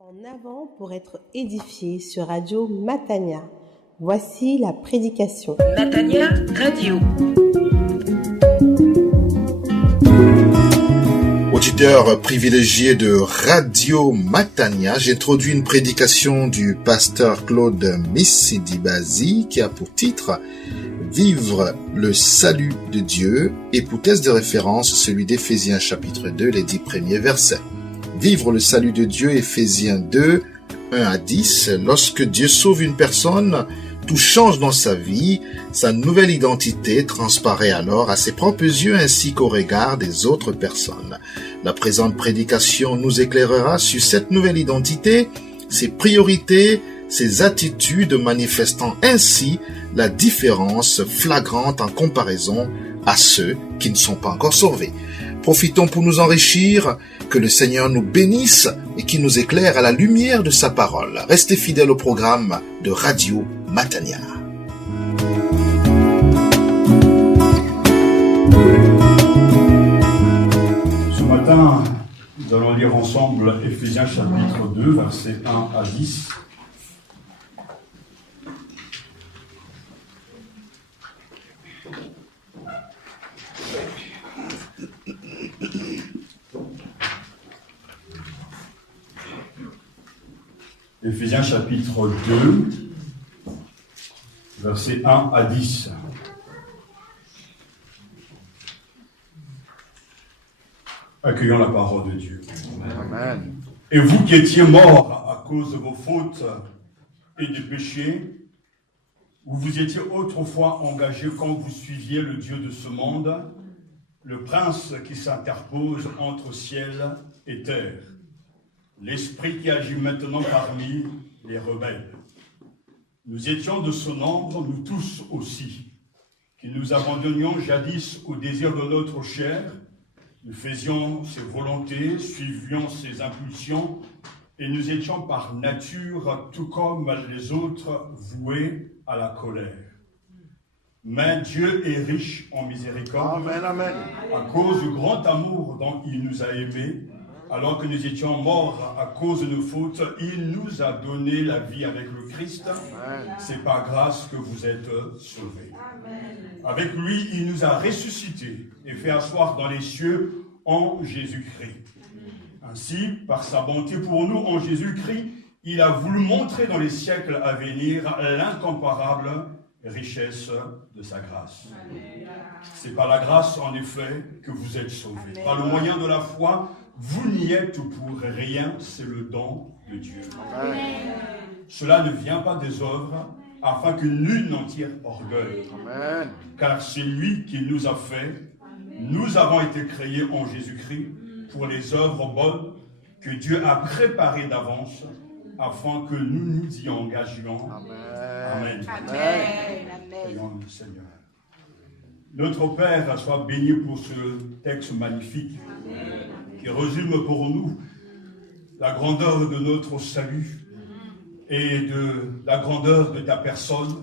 En avant pour être édifié sur Radio Matania. Voici la prédication. Matania Radio. Auditeur privilégié de Radio Matania, j'introduis une prédication du pasteur Claude Missidibazi qui a pour titre « Vivre le salut de Dieu » et pour texte de référence celui d'Éphésiens chapitre 2, les 10 premiers versets. Vivre le salut de Dieu, Éphésiens 2, 1 à 10. Lorsque Dieu sauve une personne, tout change dans sa vie, sa nouvelle identité transparaît alors à ses propres yeux ainsi qu'au regard des autres personnes. La présente prédication nous éclairera sur cette nouvelle identité, ses priorités, ses attitudes manifestant ainsi la différence flagrante en comparaison à ceux qui ne sont pas encore sauvés. Profitons pour nous enrichir, que le Seigneur nous bénisse et qu'il nous éclaire à la lumière de sa parole. Restez fidèles au programme de Radio Matania. Ce matin, nous allons lire ensemble Éphésiens chapitre 2, versets 1 à 10. Éphésiens chapitre 2, versets 1 à 10. Accueillons la parole de Dieu. Amen. Et vous qui étiez morts à cause de vos fautes et des péchés, où vous étiez autrefois engagés quand vous suiviez le Dieu de ce monde, le prince qui s'interpose entre ciel et terre, l'esprit qui agit maintenant parmi les rebelles. Nous étions de ce nombre, nous tous aussi, qui nous abandonnions jadis au désir de notre chair, nous faisions ses volontés, suivions ses impulsions, et nous étions par nature, tout comme les autres, voués à la colère. Mais Dieu est riche en miséricorde, Amen, amen. à cause du grand amour dont il nous a aimés. Alors que nous étions morts à cause de nos fautes, il nous a donné la vie avec le Christ. C'est par grâce que vous êtes sauvés. Avec lui, il nous a ressuscités et fait asseoir dans les cieux en Jésus-Christ. Ainsi, par sa bonté pour nous en Jésus-Christ, il a voulu montrer dans les siècles à venir l'incomparable richesse de sa grâce. C'est par la grâce, en effet, que vous êtes sauvés. Par le moyen de la foi, vous n'y êtes pour rien, c'est le don de Dieu. Amen. Cela ne vient pas des œuvres, afin que nul n'en tire orgueil. Amen. Car c'est lui qui nous a fait. Nous avons été créés en Jésus-Christ pour les œuvres bonnes que Dieu a préparées d'avance, afin que nous nous y engagions. Amen. Amen. Prions le Seigneur. Notre Père soit béni pour ce texte magnifique. Amen. Qui résume pour nous la grandeur de notre salut et de la grandeur de ta personne,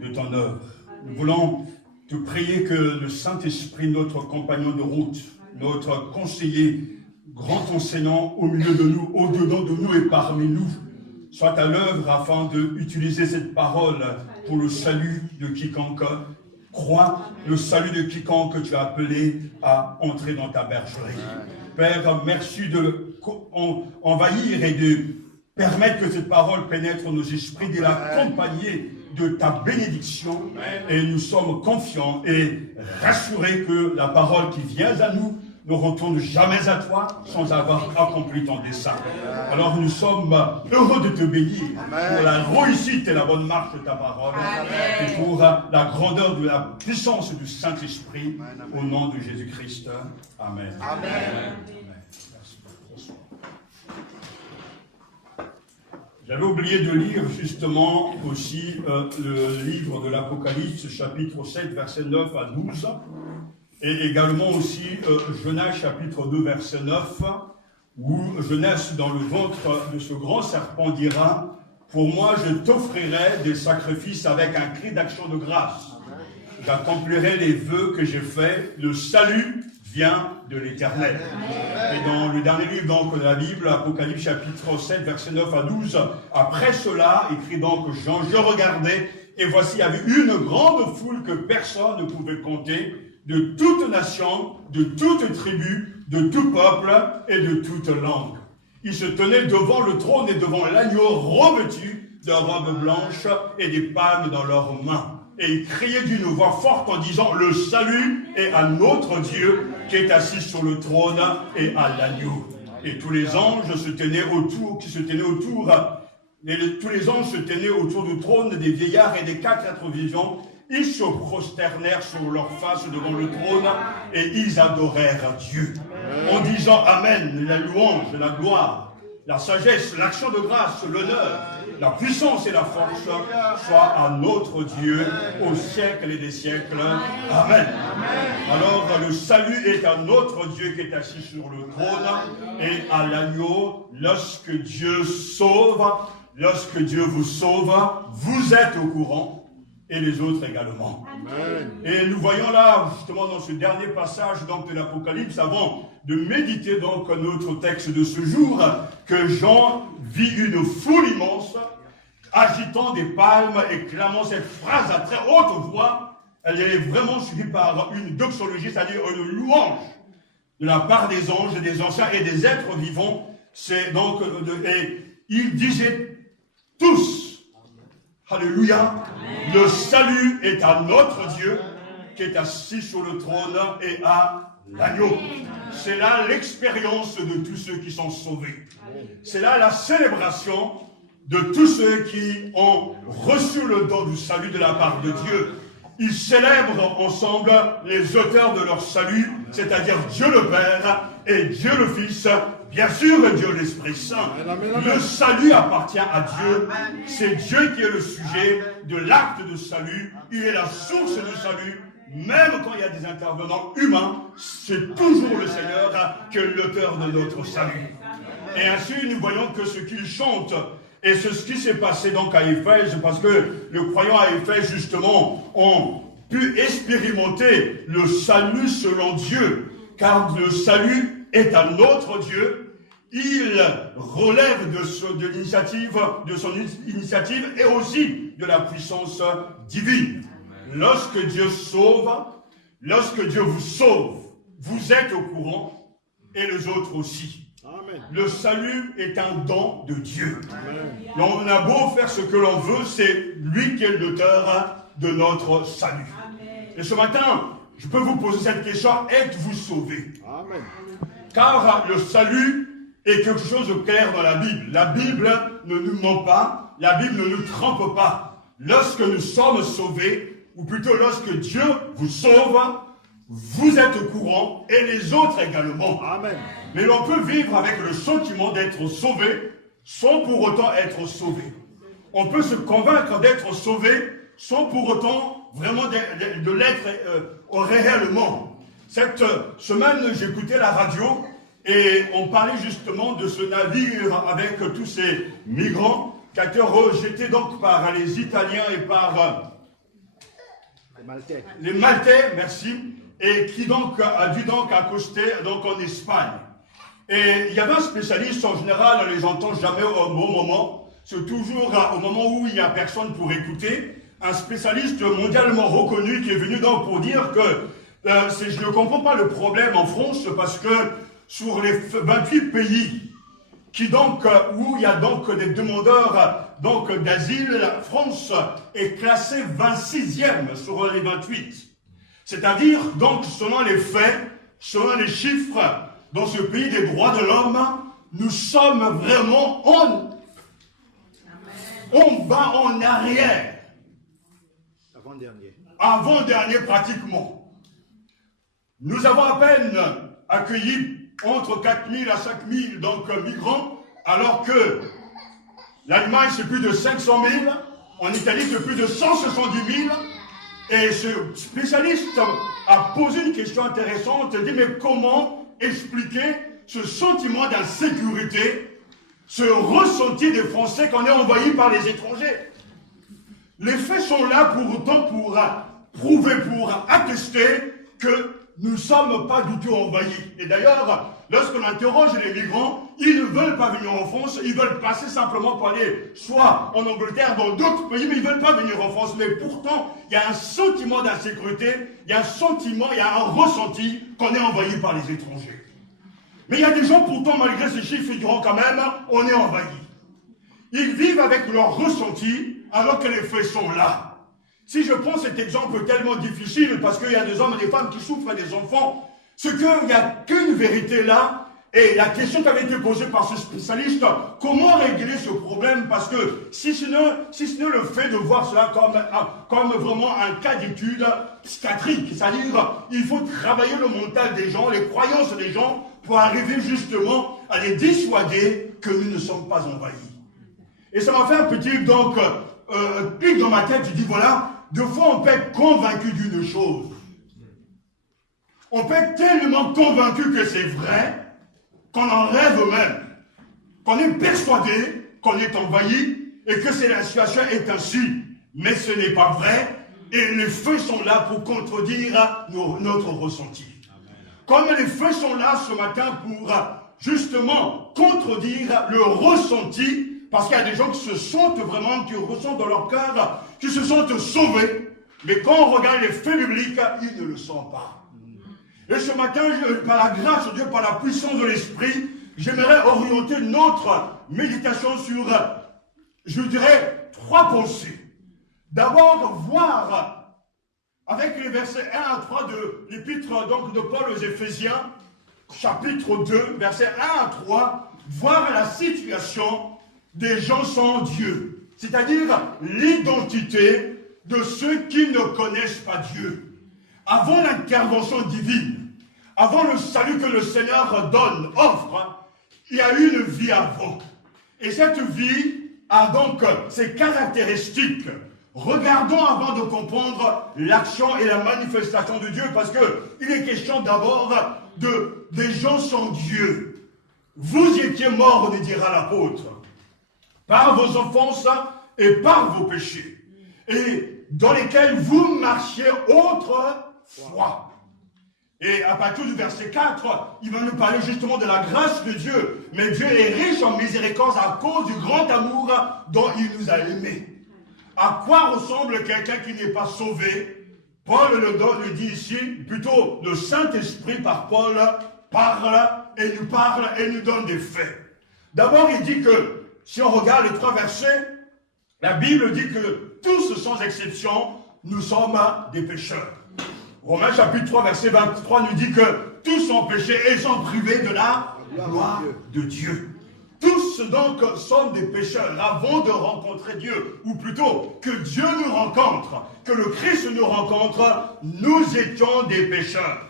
de ton œuvre. Nous voulons te prier que le Saint-Esprit, notre compagnon de route, notre conseiller, grand enseignant au milieu de nous, au-dedans de nous et parmi nous, soit à l'œuvre afin d'utiliser cette parole pour le salut de quiconque croit, le salut de quiconque tu as appelé à entrer dans ta bergerie. Père, merci de envahir et de permettre que cette parole pénètre nos esprits, de l'accompagner de ta bénédiction. Et nous sommes confiants et rassurés que la parole qui vient à nous ne retourne jamais à toi sans avoir accompli ton dessein. Alors nous sommes heureux de te bénir pour la réussite et la bonne marche de ta parole. Et pour la grandeur de la puissance du Saint-Esprit au nom de Jésus-Christ. Amen. Amen. J'avais oublié de lire justement aussi le livre de l'Apocalypse, chapitre 7, versets 9 à 12, et également aussi Genèse, chapitre 2, verset 9, où Genèse, dans le ventre de ce grand serpent, dira « Pour moi, je t'offrirai des sacrifices avec un cri d'action de grâce. J'accomplirai les vœux que j'ai faits, le salut vient de l'Éternel. Et dans le dernier livre donc, de la Bible, Apocalypse chapitre 7, versets 9 à 12, après cela, écrit donc Jean, je regardais, et voici, il y avait une grande foule que personne ne pouvait compter, de toute nation, de toute tribu, de tout peuple et de toute langue. Ils se tenaient devant le trône et devant l'agneau revêtus de robes blanches et des palmes dans leurs mains. Et ils criaient d'une voix forte en disant, le salut est à notre Dieu qui est assis sur le trône et à l'agneau. Et tous les anges se tenaient autour, tous les anges se tenaient autour du trône des vieillards et des quatre êtres vivants. Ils se prosternèrent sur leur face devant le trône et ils adorèrent Dieu. En disant Amen, la louange, la gloire, la sagesse, l'action de grâce, l'honneur, la puissance et la force soient à notre Dieu au siècle et des siècles. Amen. Alors le salut est à notre Dieu qui est assis sur le trône et à l'agneau. Lorsque Dieu sauve, lorsque Dieu vous sauve, vous êtes au courant. Et les autres également. Amen. Et nous voyons là, justement, dans ce dernier passage donc, de l'Apocalypse, avant de méditer donc notre texte de ce jour, que Jean vit une foule immense, agitant des palmes et clamant cette phrase à très haute voix. Elle est vraiment suivie par une doxologie, c'est-à-dire une louange de la part des anges, des anciens et des êtres vivants. C'est donc, et ils disaient tous, alléluia, le salut est à notre Dieu qui est assis sur le trône et à l'agneau. C'est là l'expérience de tous ceux qui sont sauvés. C'est là la célébration de tous ceux qui ont reçu le don du salut de la part de Dieu. Ils célèbrent ensemble les auteurs de leur salut, c'est-à-dire Dieu le Père et Dieu le Fils, bien sûr Dieu l'Esprit Saint. Le salut appartient à Dieu. C'est Dieu qui est le sujet de l'acte de salut. Il est la source du salut. Même quand il y a des intervenants humains, c'est toujours le Seigneur qui est l'auteur de notre salut. Et ainsi, nous voyons que ce qu'ils chantent, et c'est ce qui s'est passé donc à Éphèse, parce que les croyants à Éphèse, justement, ont pu expérimenter le salut selon Dieu, car le salut est à notre Dieu. Il relève de son initiative et aussi de la puissance divine. Lorsque Dieu sauve, lorsque Dieu vous sauve, vous êtes au courant et les autres aussi. Amen. Le salut est un don de Dieu. Et on a beau faire ce que l'on veut, c'est lui qui est l'auteur de notre salut. Amen. Et ce matin, je peux vous poser cette question, êtes-vous sauvés? Amen. Car le salut est quelque chose de clair dans la Bible. La Bible ne nous ment pas, la Bible ne nous trompe pas. Lorsque nous sommes sauvés, ou plutôt lorsque Dieu vous sauve, vous êtes au courant et les autres également. Amen. Mais l'on peut vivre avec le sentiment d'être sauvé sans pour autant être sauvé. On peut se convaincre d'être sauvé sans pour autant vraiment de l'être réellement. Cette semaine, j'écoutais la radio et on parlait justement de ce navire avec tous ces migrants qui a été rejeté donc par les Italiens et par les Maltais, merci, et qui donc a dû donc accoster donc en Espagne. Et il y avait un spécialiste, en général, on ne les entend jamais au bon moment, c'est toujours au moment où il n'y a personne pour écouter, un spécialiste mondialement reconnu qui est venu donc pour dire que je ne comprends pas le problème en France parce que sur les 28 pays qui donc, où il y a donc des demandeurs donc d'asile, la France est classée 26e sur les 28. C'est-à-dire, donc, selon les faits, selon les chiffres, dans ce pays des droits de l'homme, nous sommes vraiment en bas, en arrière. Avant-dernier pratiquement. Nous avons à peine accueilli entre 4 000 à 5 000 donc, migrants, alors que l'Allemagne c'est plus de 500 000, en Italie c'est plus de 170 000, et ce spécialiste a posé une question intéressante, il dit mais comment expliquer ce sentiment d'insécurité, ce ressenti des Français qu'on est envahi par les étrangers? Les faits sont là pour autant pour prouver, pour attester que nous ne sommes pas du tout envahis. Et d'ailleurs, lorsqu'on interroge les migrants, ils ne veulent pas venir en France, ils veulent passer simplement pour aller soit en Angleterre, dans d'autres pays, mais ils ne veulent pas venir en France. Mais pourtant, il y a un sentiment d'insécurité, il y a un sentiment, il y a un ressenti qu'on est envahi par les étrangers. Mais il y a des gens, pourtant, malgré ces chiffres, ils diront quand même, on est envahi. Ils vivent avec leur ressenti, alors que les faits sont là. Si je prends cet exemple tellement difficile, parce qu'il y a des hommes et des femmes qui souffrent et des enfants, c'est qu'il n'y a qu'une vérité là, et la question qui avait été posée par ce spécialiste, comment régler ce problème? Parce que si ce n'est le fait de voir cela comme vraiment un cas d'étude psychiatrique, c'est-à-dire il faut travailler le mental des gens, les croyances des gens, pour arriver justement à les dissuader que nous ne sommes pas envahis. Et ça m'a fait un petit clic dans ma tête, je dis voilà, deux fois on peut être convaincu d'une chose. On peut être tellement convaincu que c'est vrai, qu'on en rêve même, qu'on est persuadé qu'on est envahi et que la situation est ainsi. Mais ce n'est pas vrai et les faits sont là pour contredire notre ressenti. Comme les faits sont là ce matin pour justement contredire le ressenti, parce qu'il y a des gens qui se sentent vraiment, qui ressentent dans leur cœur, qui se sentent sauvés, mais quand on regarde les faits bibliques, ils ne le sentent pas. Et ce matin, par la grâce de Dieu, par la puissance de l'Esprit, j'aimerais orienter notre méditation sur, je dirais, 3 pensées. D'abord, voir, avec les versets 1 à 3 de l'épître de Paul aux Éphésiens, chapitre 2, versets 1 à 3, voir la situation des gens sans Dieu, c'est-à-dire l'identité de ceux qui ne connaissent pas Dieu. Avant l'intervention divine, avant le salut que le Seigneur offre, il y a eu une vie avant. Et cette vie a donc ses caractéristiques. Regardons avant de comprendre l'action et la manifestation de Dieu, parce qu'il est question d'abord des gens sans Dieu. Vous étiez morts, nous dira l'apôtre, par vos offenses et par vos péchés, et dans lesquels vous marchiez autrefois. Et à partir du verset 4, il va nous parler justement de la grâce de Dieu. Mais Dieu est riche en miséricorde à cause du grand amour dont il nous a aimés. À quoi ressemble quelqu'un qui n'est pas sauvé? Paul le dit ici, plutôt le Saint-Esprit par Paul parle et nous donne des faits. D'abord, il dit que, si on regarde les 3 versets, la Bible dit que tous, sans exception, nous sommes des pécheurs. Romains chapitre 3, verset 23 nous dit que tous sont péchés et sont privés de la gloire de Dieu. Tous donc sont des pécheurs avant de rencontrer Dieu, ou plutôt que Dieu nous rencontre, que le Christ nous rencontre, nous étions des pécheurs.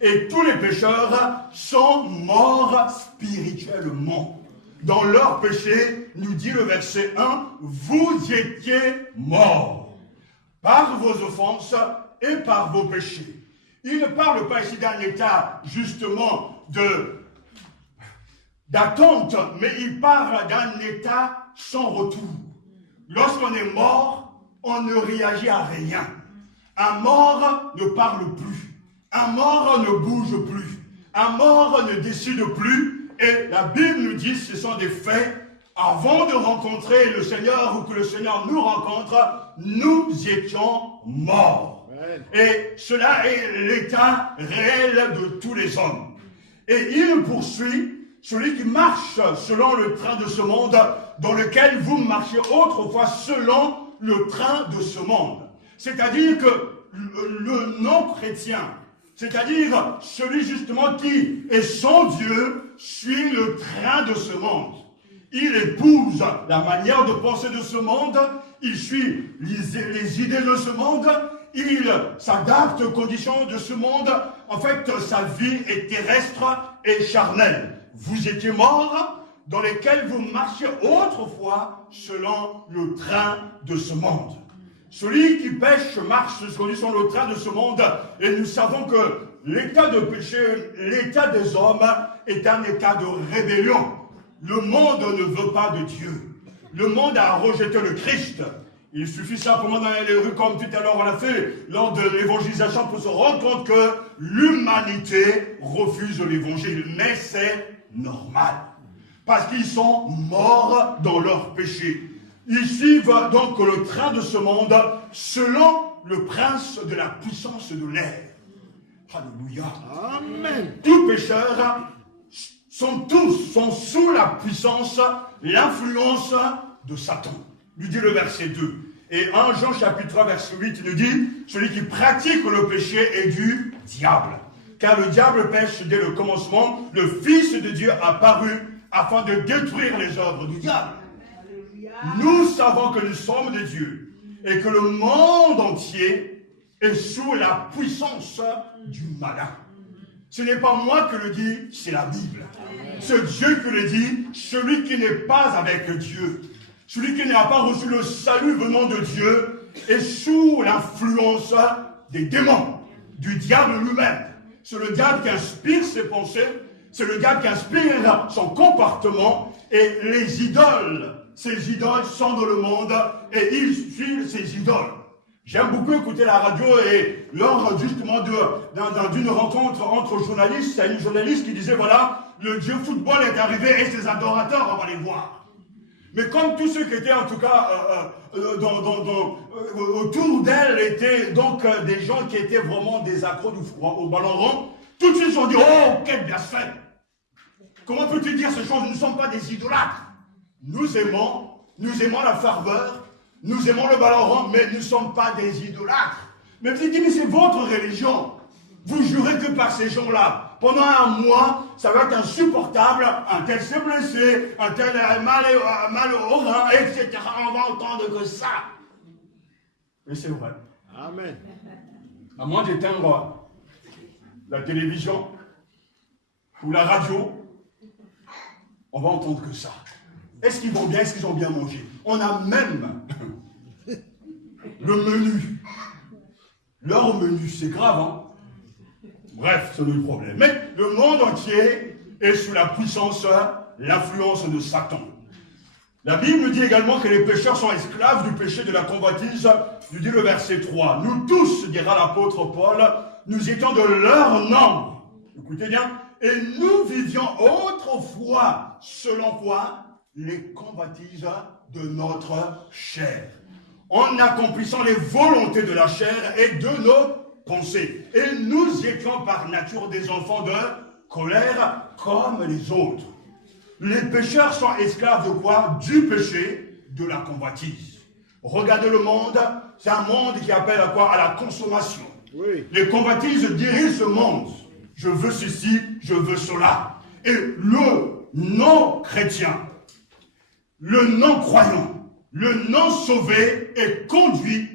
Et tous les pécheurs sont morts spirituellement. Dans leur péché, nous dit le verset 1, vous étiez morts par vos offenses et par vos péchés. Il ne parle pas ici d'un état justement d'attente, mais il parle d'un état sans retour. Lorsqu'on est mort, on ne réagit à rien. Un mort ne parle plus. Un mort ne bouge plus. Un mort ne décide plus. Et la Bible nous dit, ce sont des faits. Avant de rencontrer le Seigneur ou que le Seigneur nous rencontre, nous étions morts. Et cela est l'état réel de tous les hommes. Et il poursuit celui qui marche selon le train de ce monde, dans lequel vous marchiez autrefois selon le train de ce monde. C'est-à-dire que le non-chrétien, c'est-à-dire celui justement qui est sans Dieu, suit le train de ce monde. Il épouse la manière de penser de ce monde, il suit les idées de ce monde, il s'adapte aux conditions de ce monde. En fait, sa vie est terrestre et charnelle. Vous étiez morts dans lesquels vous marchiez autrefois selon le train de ce monde. Celui qui pêche marche selon le train de ce monde, et nous savons que l'état de péché, l'état des hommes est un état de rébellion. Le monde ne veut pas de Dieu. Le monde a rejeté le Christ. Il suffit simplement d'aller les rues comme tout à l'heure on l'a fait lors de l'évangélisation pour se rendre compte que l'humanité refuse l'évangile. Mais c'est normal. Parce qu'ils sont morts dans leur péché. Ils suivent donc le train de ce monde selon le prince de la puissance de l'air. Alléluia. Amen. Tous pécheurs sont sous la puissance, l'influence de Satan. Nous dit le verset 2. Et 1 Jean chapitre 3 verset 8 nous dit, celui qui pratique le péché est du diable. Car le diable pêche dès le commencement, le Fils de Dieu a paru afin de détruire les œuvres du diable. Nous savons que nous sommes de Dieu et que le monde entier est sous la puissance du malin. Ce n'est pas moi qui le dis, c'est la Bible. C'est Dieu qui le dit, celui qui n'est pas avec Dieu, celui qui n'a pas reçu le salut venant de Dieu, est sous l'influence des démons, du diable lui-même. C'est le diable qui inspire ses pensées, c'est le diable qui inspire son comportement, et les idoles, ces idoles sont dans le monde, et ils suivent ces idoles. J'aime beaucoup écouter la radio, et lors justement d'une rencontre entre journalistes, il y a une journaliste qui disait, voilà, le dieu football est arrivé et ses adorateurs, on va les voir. Mais comme tous ceux qui étaient en tout cas autour d'elle étaient donc des gens qui étaient vraiment des accros au ballon rond, tout de suite ils ont dit, oh, quel blasphème! Comment peux-tu dire ces choses? Nous ne sommes pas des idolâtres. Nous aimons la ferveur, nous aimons le ballon rond, mais nous ne sommes pas des idolâtres. Mais vous dites, mais c'est votre religion. Vous jurez que par ces gens-là, pendant un mois, ça va être insupportable, un tel s'est blessé, un tel a mal au rein, etc. On va entendre que ça. Et c'est vrai. Amen. À moins d'éteindre la télévision ou la radio, on va entendre que ça. Est-ce qu'ils vont bien? Est-ce qu'ils ont bien mangé? On a même le menu. Leur menu, c'est grave, hein? Bref, c'est le problème. Mais le monde entier est sous la puissance, l'influence de Satan. La Bible nous dit également que les pécheurs sont esclaves du péché de la convoitise. Nous dit le verset 3. Nous tous, dira l'apôtre Paul, nous étions de leur nombre. Écoutez bien. Et nous vivions autrefois, selon quoi? Les convoitises de notre chair. En accomplissant les volontés de la chair et de nos pensées. Et nous étions par nature des enfants de colère comme les autres. Les pécheurs sont esclaves de quoi? Du péché, de la convoitise. Regardez le monde, c'est un monde qui appelle à quoi? À la consommation. Oui. Les convoitises dirigent ce monde. Je veux ceci, je veux cela. Et le non-chrétien, le non-croyant, le non-sauvé est conduit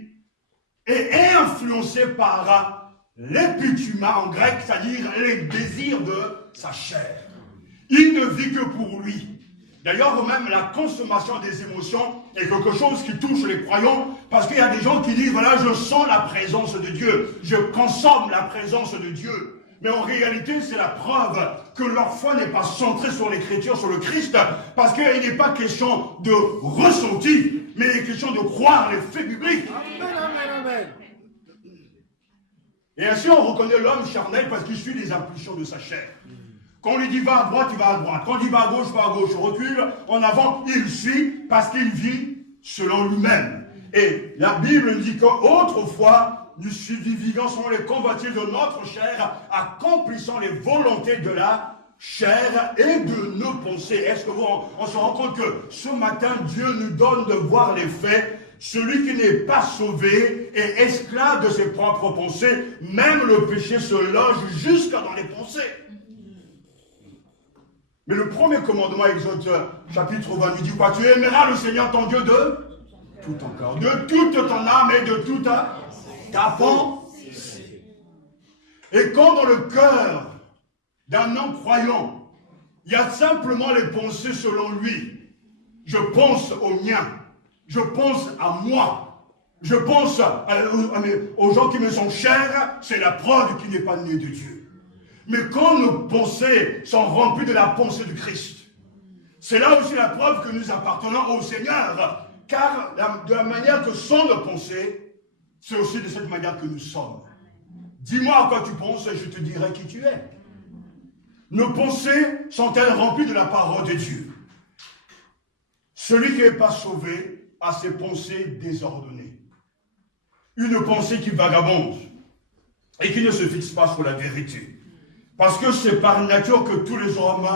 et est influencé par l'épithuma en grec, c'est-à-dire les désirs de sa chair. Il ne vit que pour lui. D'ailleurs, même la consommation des émotions est quelque chose qui touche les croyants, parce qu'il y a des gens qui disent, voilà, je sens la présence de Dieu, je consomme la présence de Dieu. Mais en réalité, c'est la preuve que leur foi n'est pas centrée sur l'Écriture, sur le Christ, parce qu'il n'est pas question de ressenti, mais il est question de croire les faits bibliques. Amen, amen, amen. Et ainsi, on reconnaît l'homme charnel parce qu'il suit les impulsions de sa chair. Quand on lui dit va à droite, il va à droite. Quand on dit va à gauche, recule, en avant, il suit parce qu'il vit selon lui-même. Et la Bible dit qu'autrefois, nous vivions selon les convoitises de notre chair, accomplissant les volontés de la chair et de nos pensées. Est-ce que on se rend compte que ce matin, Dieu nous donne de voir les faits? Celui qui n'est pas sauvé est esclave de ses propres pensées. Même le péché se loge jusque dans les pensées. Mais le premier commandement, Exode chapitre 20, nous dit quoi? Tu aimeras le Seigneur ton Dieu de tout ton corps, de toute ton âme et de toute ta pensée. Et quand dans le cœur d'un non-croyant, il y a simplement les pensées selon lui. Je pense au mien. Je pense à moi. Je pense aux gens qui me sont chers. C'est la preuve qu'il n'est pas né de Dieu. Mais quand nos pensées sont remplies de la pensée du Christ, c'est là aussi la preuve que nous appartenons au Seigneur. car de la manière que sont nos pensées, c'est aussi de cette manière que nous sommes. Dis-moi à quoi tu penses et je te dirai qui tu es. Nos pensées sont-elles remplies de la parole de Dieu? Celui qui n'est pas sauvé a ses pensées désordonnées. Une pensée qui vagabonde et qui ne se fixe pas sur la vérité. Parce que c'est par nature que tous les hommes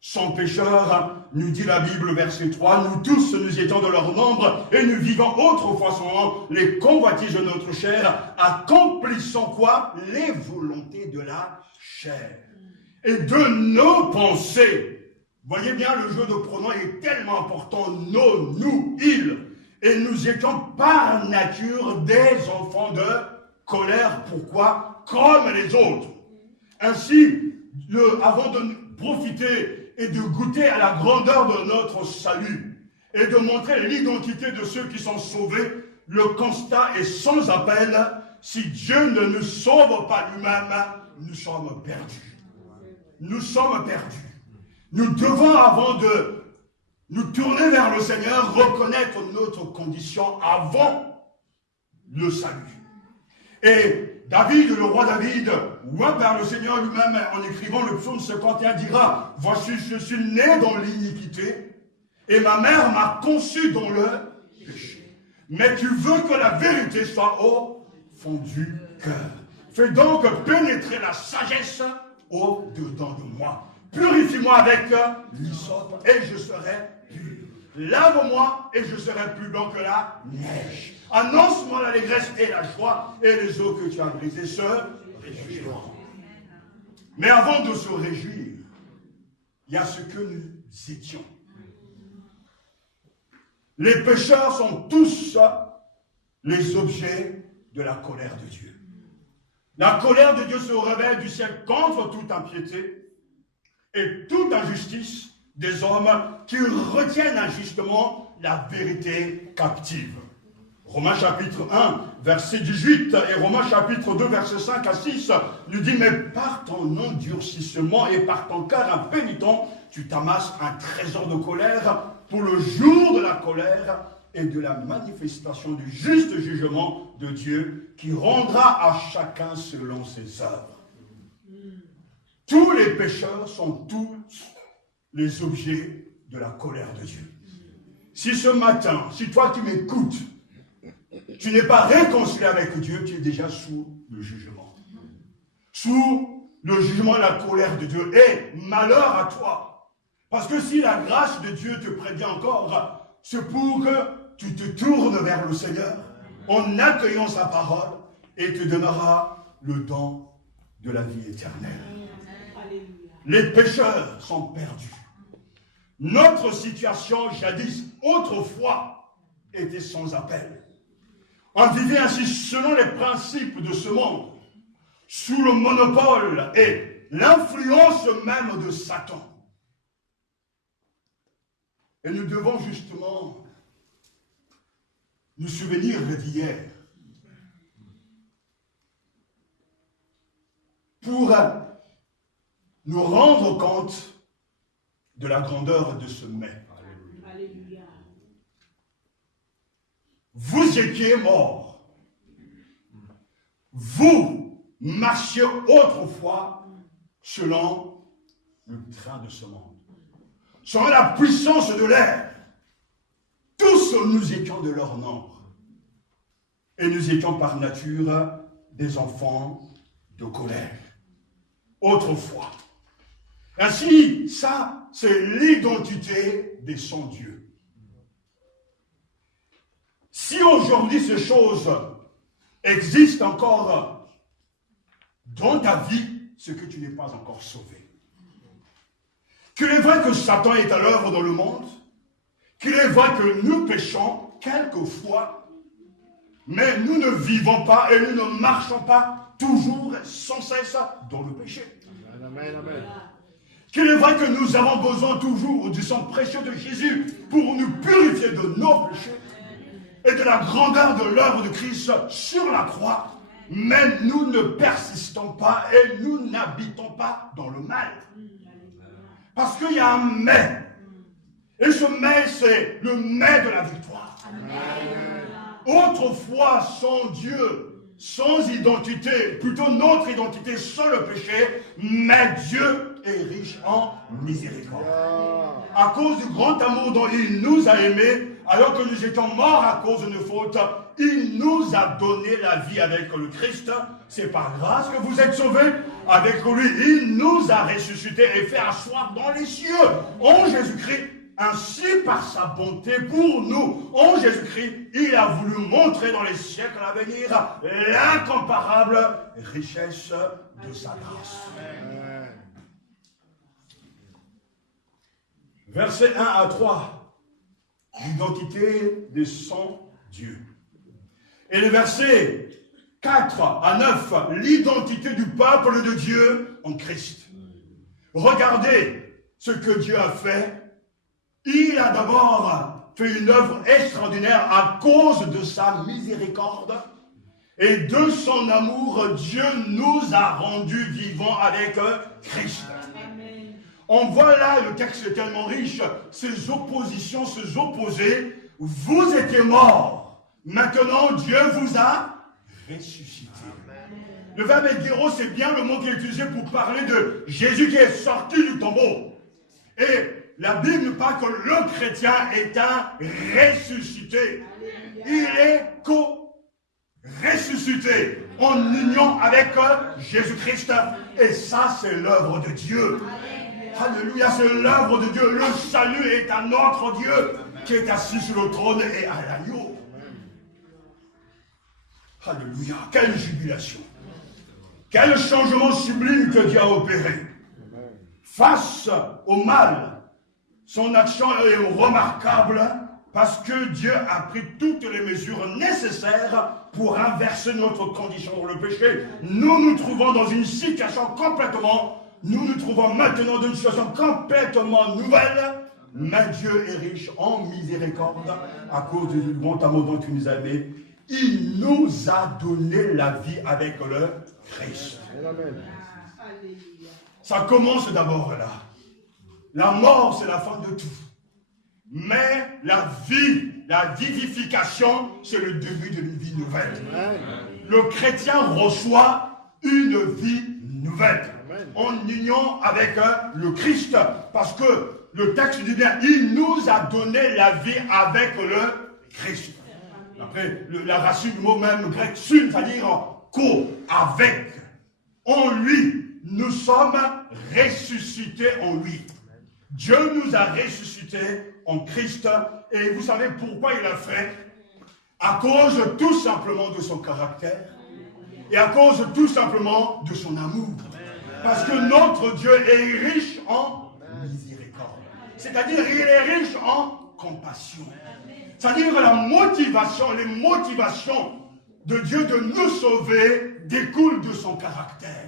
sont pécheurs, nous dit la Bible, verset 3. Nous tous, nous étions de leur nombre et nous vivons autrefois selon les convoitises de notre chair, accomplissant quoi? Les volontés de la chair. Et de nos pensées. Voyez bien, le jeu de pronoms est tellement important. Nos, nous, ils. Et nous étions par nature des enfants de colère. Pourquoi? Comme les autres. Ainsi, avant de profiter et de goûter à la grandeur de notre salut et de montrer l'identité de ceux qui sont sauvés, le constat est sans appel. Si Dieu ne nous sauve pas lui-même, nous sommes perdus. Nous sommes perdus. Nous devons, avant de nous tourner vers le Seigneur, reconnaître notre condition avant le salut. Et David, le roi David, oint par le Seigneur lui-même en écrivant le psaume 51, dira: voici, je suis né dans l'iniquité et ma mère m'a conçu dans le péché. Mais tu veux que la vérité soit au fond du cœur. Fais donc pénétrer la sagesse au-dedans de moi. Purifie-moi avec l'hysope et je serai pur. Lave-moi et je serai plus blanc que la neige. Annonce-moi l'allégresse et la joie, et les eaux que tu as brisées se réjouiront. Mais avant de se réjouir, il y a ce que nous étions. Les pécheurs sont tous les objets de la colère de Dieu. La colère de Dieu se révèle du ciel contre toute impiété et toute injustice des hommes qui retiennent injustement la vérité captive. Romains chapitre 1, verset 18 et Romains chapitre 2, verset 5 à 6 nous dit: mais par ton endurcissement et par ton cœur impénitent, tu t'amasses un trésor de colère pour le jour de la colère et de la manifestation du juste jugement de Dieu qui rendra à chacun selon ses œuvres. Tous les pécheurs sont tous les objets de la colère de Dieu. Si ce matin, si toi qui m'écoutes, tu n'es pas réconcilié avec Dieu, tu es déjà sous le jugement. Sous le jugement et la colère de Dieu. Et malheur à toi. Parce que si la grâce de Dieu te prévient encore, c'est pour que tu te tournes vers le Seigneur en accueillant sa parole et te donnera le don de la vie éternelle. Les pécheurs sont perdus. Notre situation, jadis, autrefois, était sans appel. On vivait ainsi selon les principes de ce monde, sous le monopole et l'influence même de Satan. Et nous devons justement nous souvenir d'hier pour nous rendre compte de la grandeur de ce mai. Alléluia. Vous étiez morts. Vous marchiez autrefois selon le train de ce monde. Selon la puissance de l'air. Tous nous étions de leur nombre. Et nous étions par nature des enfants de colère. Autrefois. Ainsi, ça, c'est l'identité des sans-dieux. Si aujourd'hui ces choses existent encore dans ta vie, c'est que tu n'es pas encore sauvé. Qu'il est vrai que Satan est à l'œuvre dans le monde, qu'il est vrai que nous péchons quelquefois, mais nous ne vivons pas et nous ne marchons pas toujours sans cesse dans le péché. Amen, amen. Qu'il est vrai que nous avons besoin toujours du sang précieux de Jésus pour nous purifier de nos péchés et de la grandeur de l'œuvre de Christ sur la croix. Mais nous ne persistons pas et nous n'habitons pas dans le mal. Parce qu'il y a un mais. Et ce mais, c'est le mais de la victoire. Autrefois, sans Dieu, sans identité, plutôt notre identité sans le péché, mais Dieu est riche en miséricorde. À cause du grand amour dont il nous a aimés, alors que nous étions morts à cause de nos fautes, il nous a donné la vie avec le Christ. C'est par grâce que vous êtes sauvés. Avec lui, il nous a ressuscités et fait asseoir dans les cieux en Jésus-Christ. Ainsi, par sa bonté pour nous, en Jésus-Christ, il a voulu montrer dans les siècles à venir l'incomparable richesse de sa grâce. Versets 1 à 3, l'identité des sans Dieu. Et les versets 4 à 9, l'identité du peuple de Dieu en Christ. Regardez ce que Dieu a fait. Il a d'abord fait une œuvre extraordinaire à cause de sa miséricorde et de son amour. Dieu nous a rendus vivants avec Christ. On voit là, le texte est tellement riche, ces oppositions, ces opposés. Vous étiez morts, maintenant Dieu vous a ressuscité. Le verbe égyros, c'est bien le mot qui est utilisé pour parler de Jésus qui est sorti du tombeau. Et la Bible nous parle que le chrétien est un ressuscité. Il est co-ressuscité en union avec Jésus-Christ. Et ça, c'est l'œuvre de Dieu. Alléluia, c'est l'œuvre de Dieu. Le salut est à notre Dieu qui est assis sur le trône et à l'agneau. Alléluia, quelle jubilation. Quel changement sublime que Dieu a opéré. Face au mal, son action est remarquable parce que Dieu a pris toutes les mesures nécessaires pour inverser notre condition dans le péché. Nous nous trouvons dans une situation nous nous trouvons maintenant dans une situation complètement nouvelle, mais Dieu est riche en miséricorde à cause du bon amour dont il nous a aimés. Il nous a donné la vie avec le Christ. Ça commence d'abord là. La mort, c'est la fin de tout. Mais la vie, la vivification, c'est le début d'une vie nouvelle. Le chrétien reçoit une vie nouvelle. En union avec le Christ. Parce que le texte dit bien, il nous a donné la vie avec le Christ. Après, la racine du mot même grec, sun, c'est-à-dire avec. En lui, nous sommes ressuscités en lui. Dieu nous a ressuscités en Christ. Et vous savez pourquoi il l'a fait? À cause tout simplement de son caractère. Et à cause tout simplement de son amour. Parce que notre Dieu est riche en miséricorde. C'est-à-dire, il est riche en compassion. C'est-à-dire, les motivations de Dieu de nous sauver découlent de son caractère.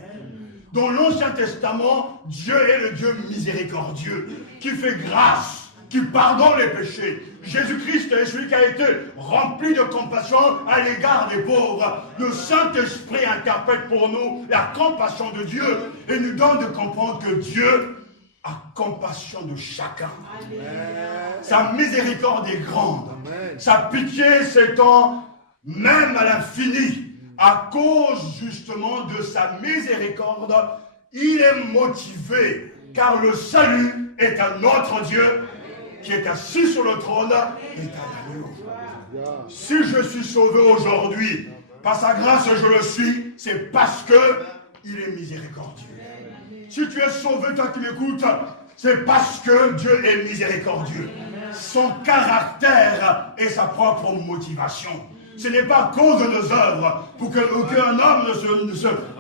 Dans l'Ancien Testament, Dieu est le Dieu miséricordieux, qui fait grâce, qui pardonne les péchés. Jésus-Christ est celui qui a été rempli de compassion à l'égard des pauvres. Le Saint-Esprit interprète pour nous la compassion de Dieu et nous donne de comprendre que Dieu a compassion de chacun. Amen. Sa miséricorde est grande. Amen. Sa pitié s'étend même à l'infini. À cause justement de sa miséricorde, il est motivé, car le salut est à notre Dieu qui est assis sur le trône et à l'agneau. Si je suis sauvé aujourd'hui, par sa grâce je le suis, c'est parce que il est miséricordieux. Si tu es sauvé, toi qui m'écoutes, c'est parce que Dieu est miséricordieux. Son caractère et sa propre motivation. Ce n'est pas à cause de nos œuvres, pour qu'aucun homme ne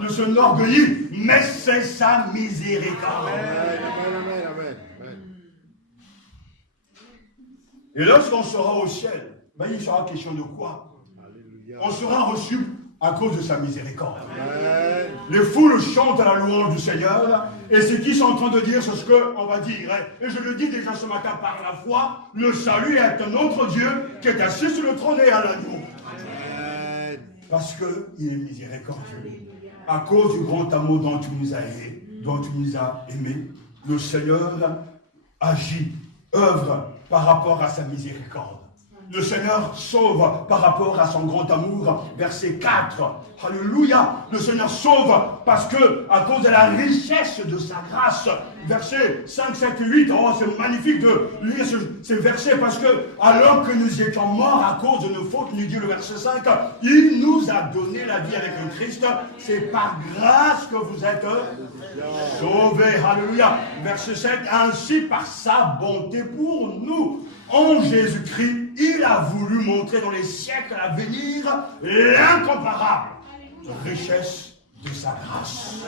se n'orgueillit, mais c'est sa miséricorde. Amen, amen. Et lorsqu'on sera au ciel, il sera question de quoi? On sera reçu à cause de sa miséricorde. Amen. Les foules chantent à la louange du Seigneur, et ce qu'ils sont en train de dire, c'est ce qu'on va dire. Et je le dis déjà ce matin par la foi, le salut est un autre Dieu qui est assis sur le trône et à l'agneau. Parce qu'il est miséricordieux. À cause du grand amour dont tu nous as aimés, le Seigneur agit, œuvre par rapport à sa miséricorde. Le Seigneur sauve par rapport à son grand amour. Verset 4. Alléluia. Le Seigneur sauve parce que, à cause de la richesse de sa grâce. Verset 5, 7, 8. Oh, c'est magnifique de lire ces versets parce que, alors que nous étions morts à cause de nos fautes, nous dit le verset 5, il nous a donné la vie avec le Christ. C'est par grâce que vous êtes sauvés. Alléluia. Verset 7. Ainsi, par sa bonté pour nous, en Jésus-Christ, il a voulu montrer dans les siècles à venir l'incomparable richesse de sa grâce.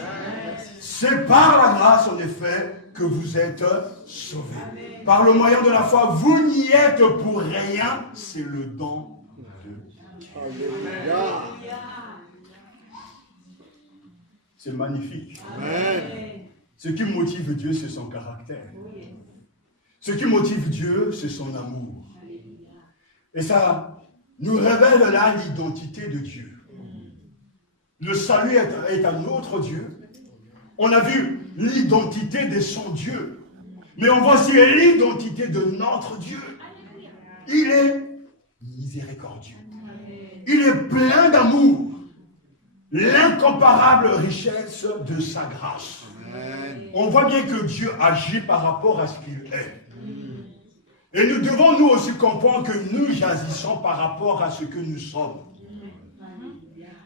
C'est par la grâce, en effet, que vous êtes sauvés. Par le moyen de la foi, vous n'y êtes pour rien, c'est le don de Dieu. C'est magnifique. Ce qui motive Dieu, c'est son caractère. Ce qui motive Dieu, c'est son amour. Et ça nous révèle là l'identité de Dieu. Le salut est un autre Dieu. On a vu l'identité de son Dieu. Mais on voit aussi l'identité de notre Dieu. Il est miséricordieux. Il est plein d'amour. L'incomparable richesse de sa grâce. On voit bien que Dieu agit par rapport à ce qu'il est. Et nous devons nous aussi comprendre que nous agissons par rapport à ce que nous sommes.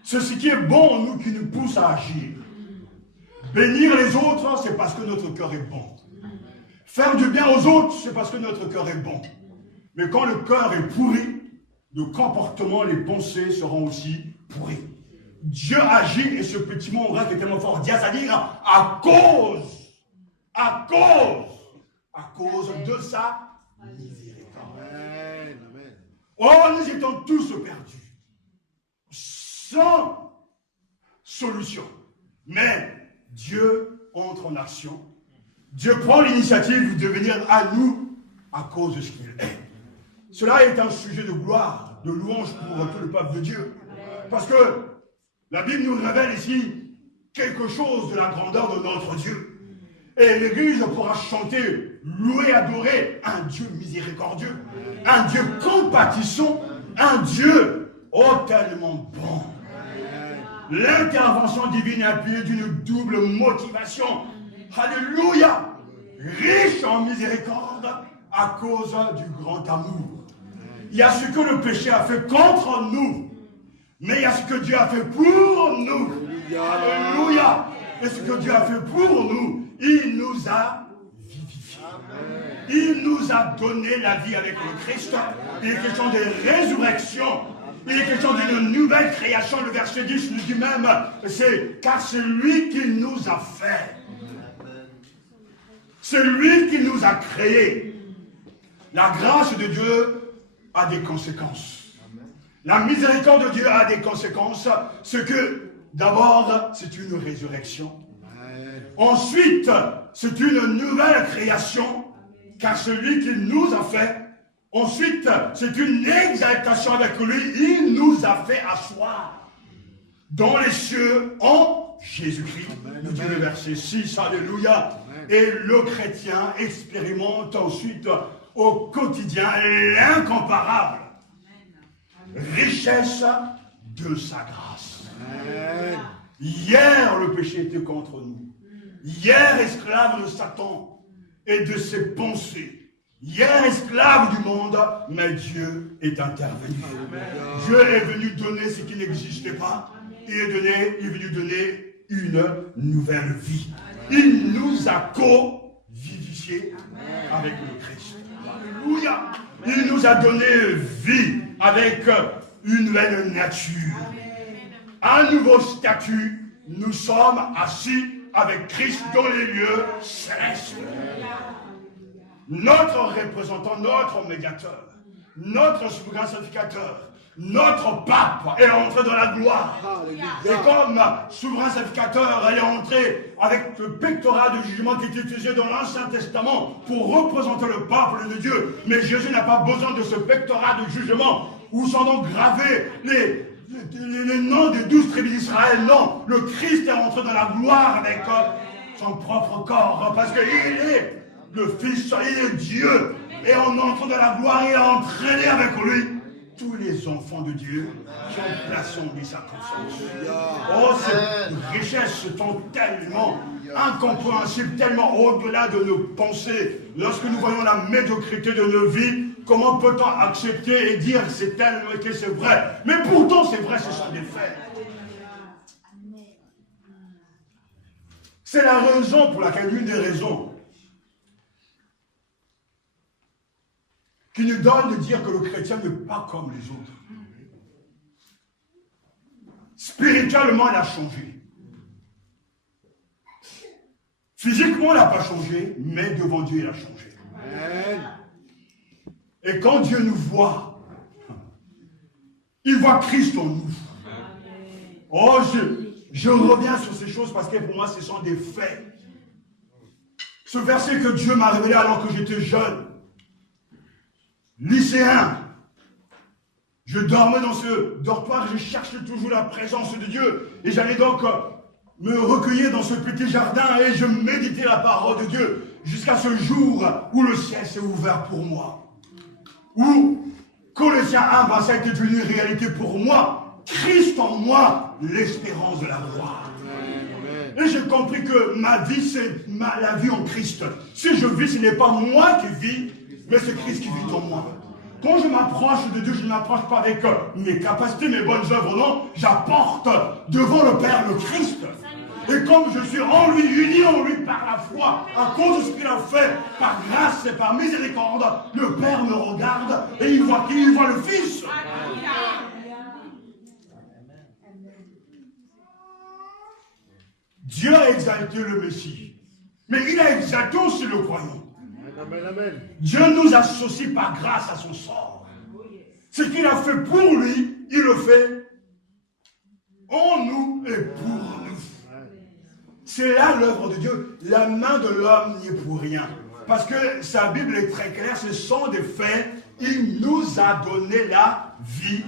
C'est ce qui est bon en nous qui nous pousse à agir. Bénir les autres, c'est parce que notre cœur est bon. Faire du bien aux autres, c'est parce que notre cœur est bon. Mais quand le cœur est pourri, le comportement, les pensées seront aussi pourris. Dieu agit, et ce petit mot en grec est tellement fort, c'est-à-dire à cause de sa miséricorde. Oh, nous étions tous perdus, sans solution. Mais Dieu entre en action. Dieu prend l'initiative de venir à nous à cause de ce qu'il est. Cela est un sujet de gloire, de louange pour tout le peuple de Dieu. Parce que la Bible nous révèle ici quelque chose de la grandeur de notre Dieu. Et l'Église pourra chanter, louer, adorer un Dieu miséricordieux, un Dieu compatissant, un Dieu tellement bon. L'intervention divine est appuyée d'une double motivation. Alléluia! Riche en miséricorde à cause du grand amour. Il y a ce que le péché a fait contre nous, mais il y a ce que Dieu a fait pour nous. Alléluia! Et ce que Dieu a fait pour nous, il nous a vivifiés. Il nous a donné la vie avec le Christ. Il est question de résurrection. Il est question d'une nouvelle création. Le verset 10 nous dit même, c'est car c'est lui qui nous a fait. C'est lui qui nous a créés. La grâce de Dieu a des conséquences. La miséricorde de Dieu a des conséquences. Ce que, d'abord, c'est une résurrection. Ensuite, c'est une nouvelle création, car celui qui nous a fait. Ensuite, c'est une exaltation avec lui. Il nous a fait asseoir dans les cieux en Jésus-Christ. Nous dit le verset 6, alléluia. Et le chrétien expérimente ensuite au quotidien l'incomparable richesse de sa grâce. Amen. Hier, le péché était contre nous. Hier, esclave de Satan et de ses pensées. Hier, esclave du monde, mais Dieu est intervenu. Amen. Dieu est venu donner ce qui n'existait pas. Il est venu donner une nouvelle vie. Il nous a co-vivifiés avec le Christ. Alléluia. Il nous a donné vie avec une nouvelle nature. Un nouveau statut. Nous sommes assis avec Christ dans les lieux célestes. Notre représentant, notre médiateur, notre souverain sacrificateur, notre pape est entré dans la gloire. Et comme souverain sacrificateur, elle est entrée avec le pectorat de jugement qui est utilisé dans l'Ancien Testament pour représenter le peuple de Dieu. Mais Jésus n'a pas besoin de ce pectorat de jugement où sont donc gravés les noms des 12 tribus d'Israël. Non, le Christ est entré dans la gloire avec son propre corps parce qu'il est le Fils, il est Dieu. Et en entrant dans la gloire, il a entraîné avec lui tous les enfants de Dieu qui ont placé en lui sa confiance. Oh, ces richesses sont tellement incompréhensibles, tellement au-delà de nos pensées. Lorsque nous voyons la médiocrité de nos vies, comment peut-on accepter et dire c'est tellement que c'est vrai? Mais pourtant c'est vrai, ce sont des faits. C'est la raison pour laquelle, l'une des raisons qui nous donne de dire que le chrétien n'est pas comme les autres. Spirituellement, il a changé. Physiquement, il n'a pas changé, mais devant Dieu, il a changé. Et quand Dieu nous voit, il voit Christ en nous. Oh, je reviens sur ces choses parce que pour moi, ce sont des faits. Ce verset que Dieu m'a révélé alors que j'étais jeune, lycéen, je dormais dans ce dortoir, je cherchais toujours la présence de Dieu. Et j'allais donc me recueillir dans ce petit jardin et je méditais la parole de Dieu jusqu'à ce jour où le ciel s'est ouvert pour moi. Où Colossiens 1, ça a été devenu réalité pour moi. Christ en moi, l'espérance de la gloire. Et j'ai compris que ma vie, c'est la vie en Christ. Si je vis, ce n'est pas moi qui vis, mais c'est Christ qui vit en moi. Quand je m'approche de Dieu, je ne m'approche pas avec mes capacités, mes bonnes œuvres, non. J'apporte devant le Père le Christ. Et comme je suis en lui, uni en lui par la foi, à cause de ce qu'il a fait, par grâce et par miséricorde, le Père me regarde et il voit qui? Il voit le Fils. Dieu a exalté le Messie, mais il a exalté aussi le croyant. Dieu nous associe par grâce à son sort. Ce qu'il a fait pour lui, il le fait en nous et pour nous. C'est là l'œuvre de Dieu. La main de l'homme n'y est pour rien. Parce que sa Bible est très claire, ce sont des faits. Il nous a donné la vie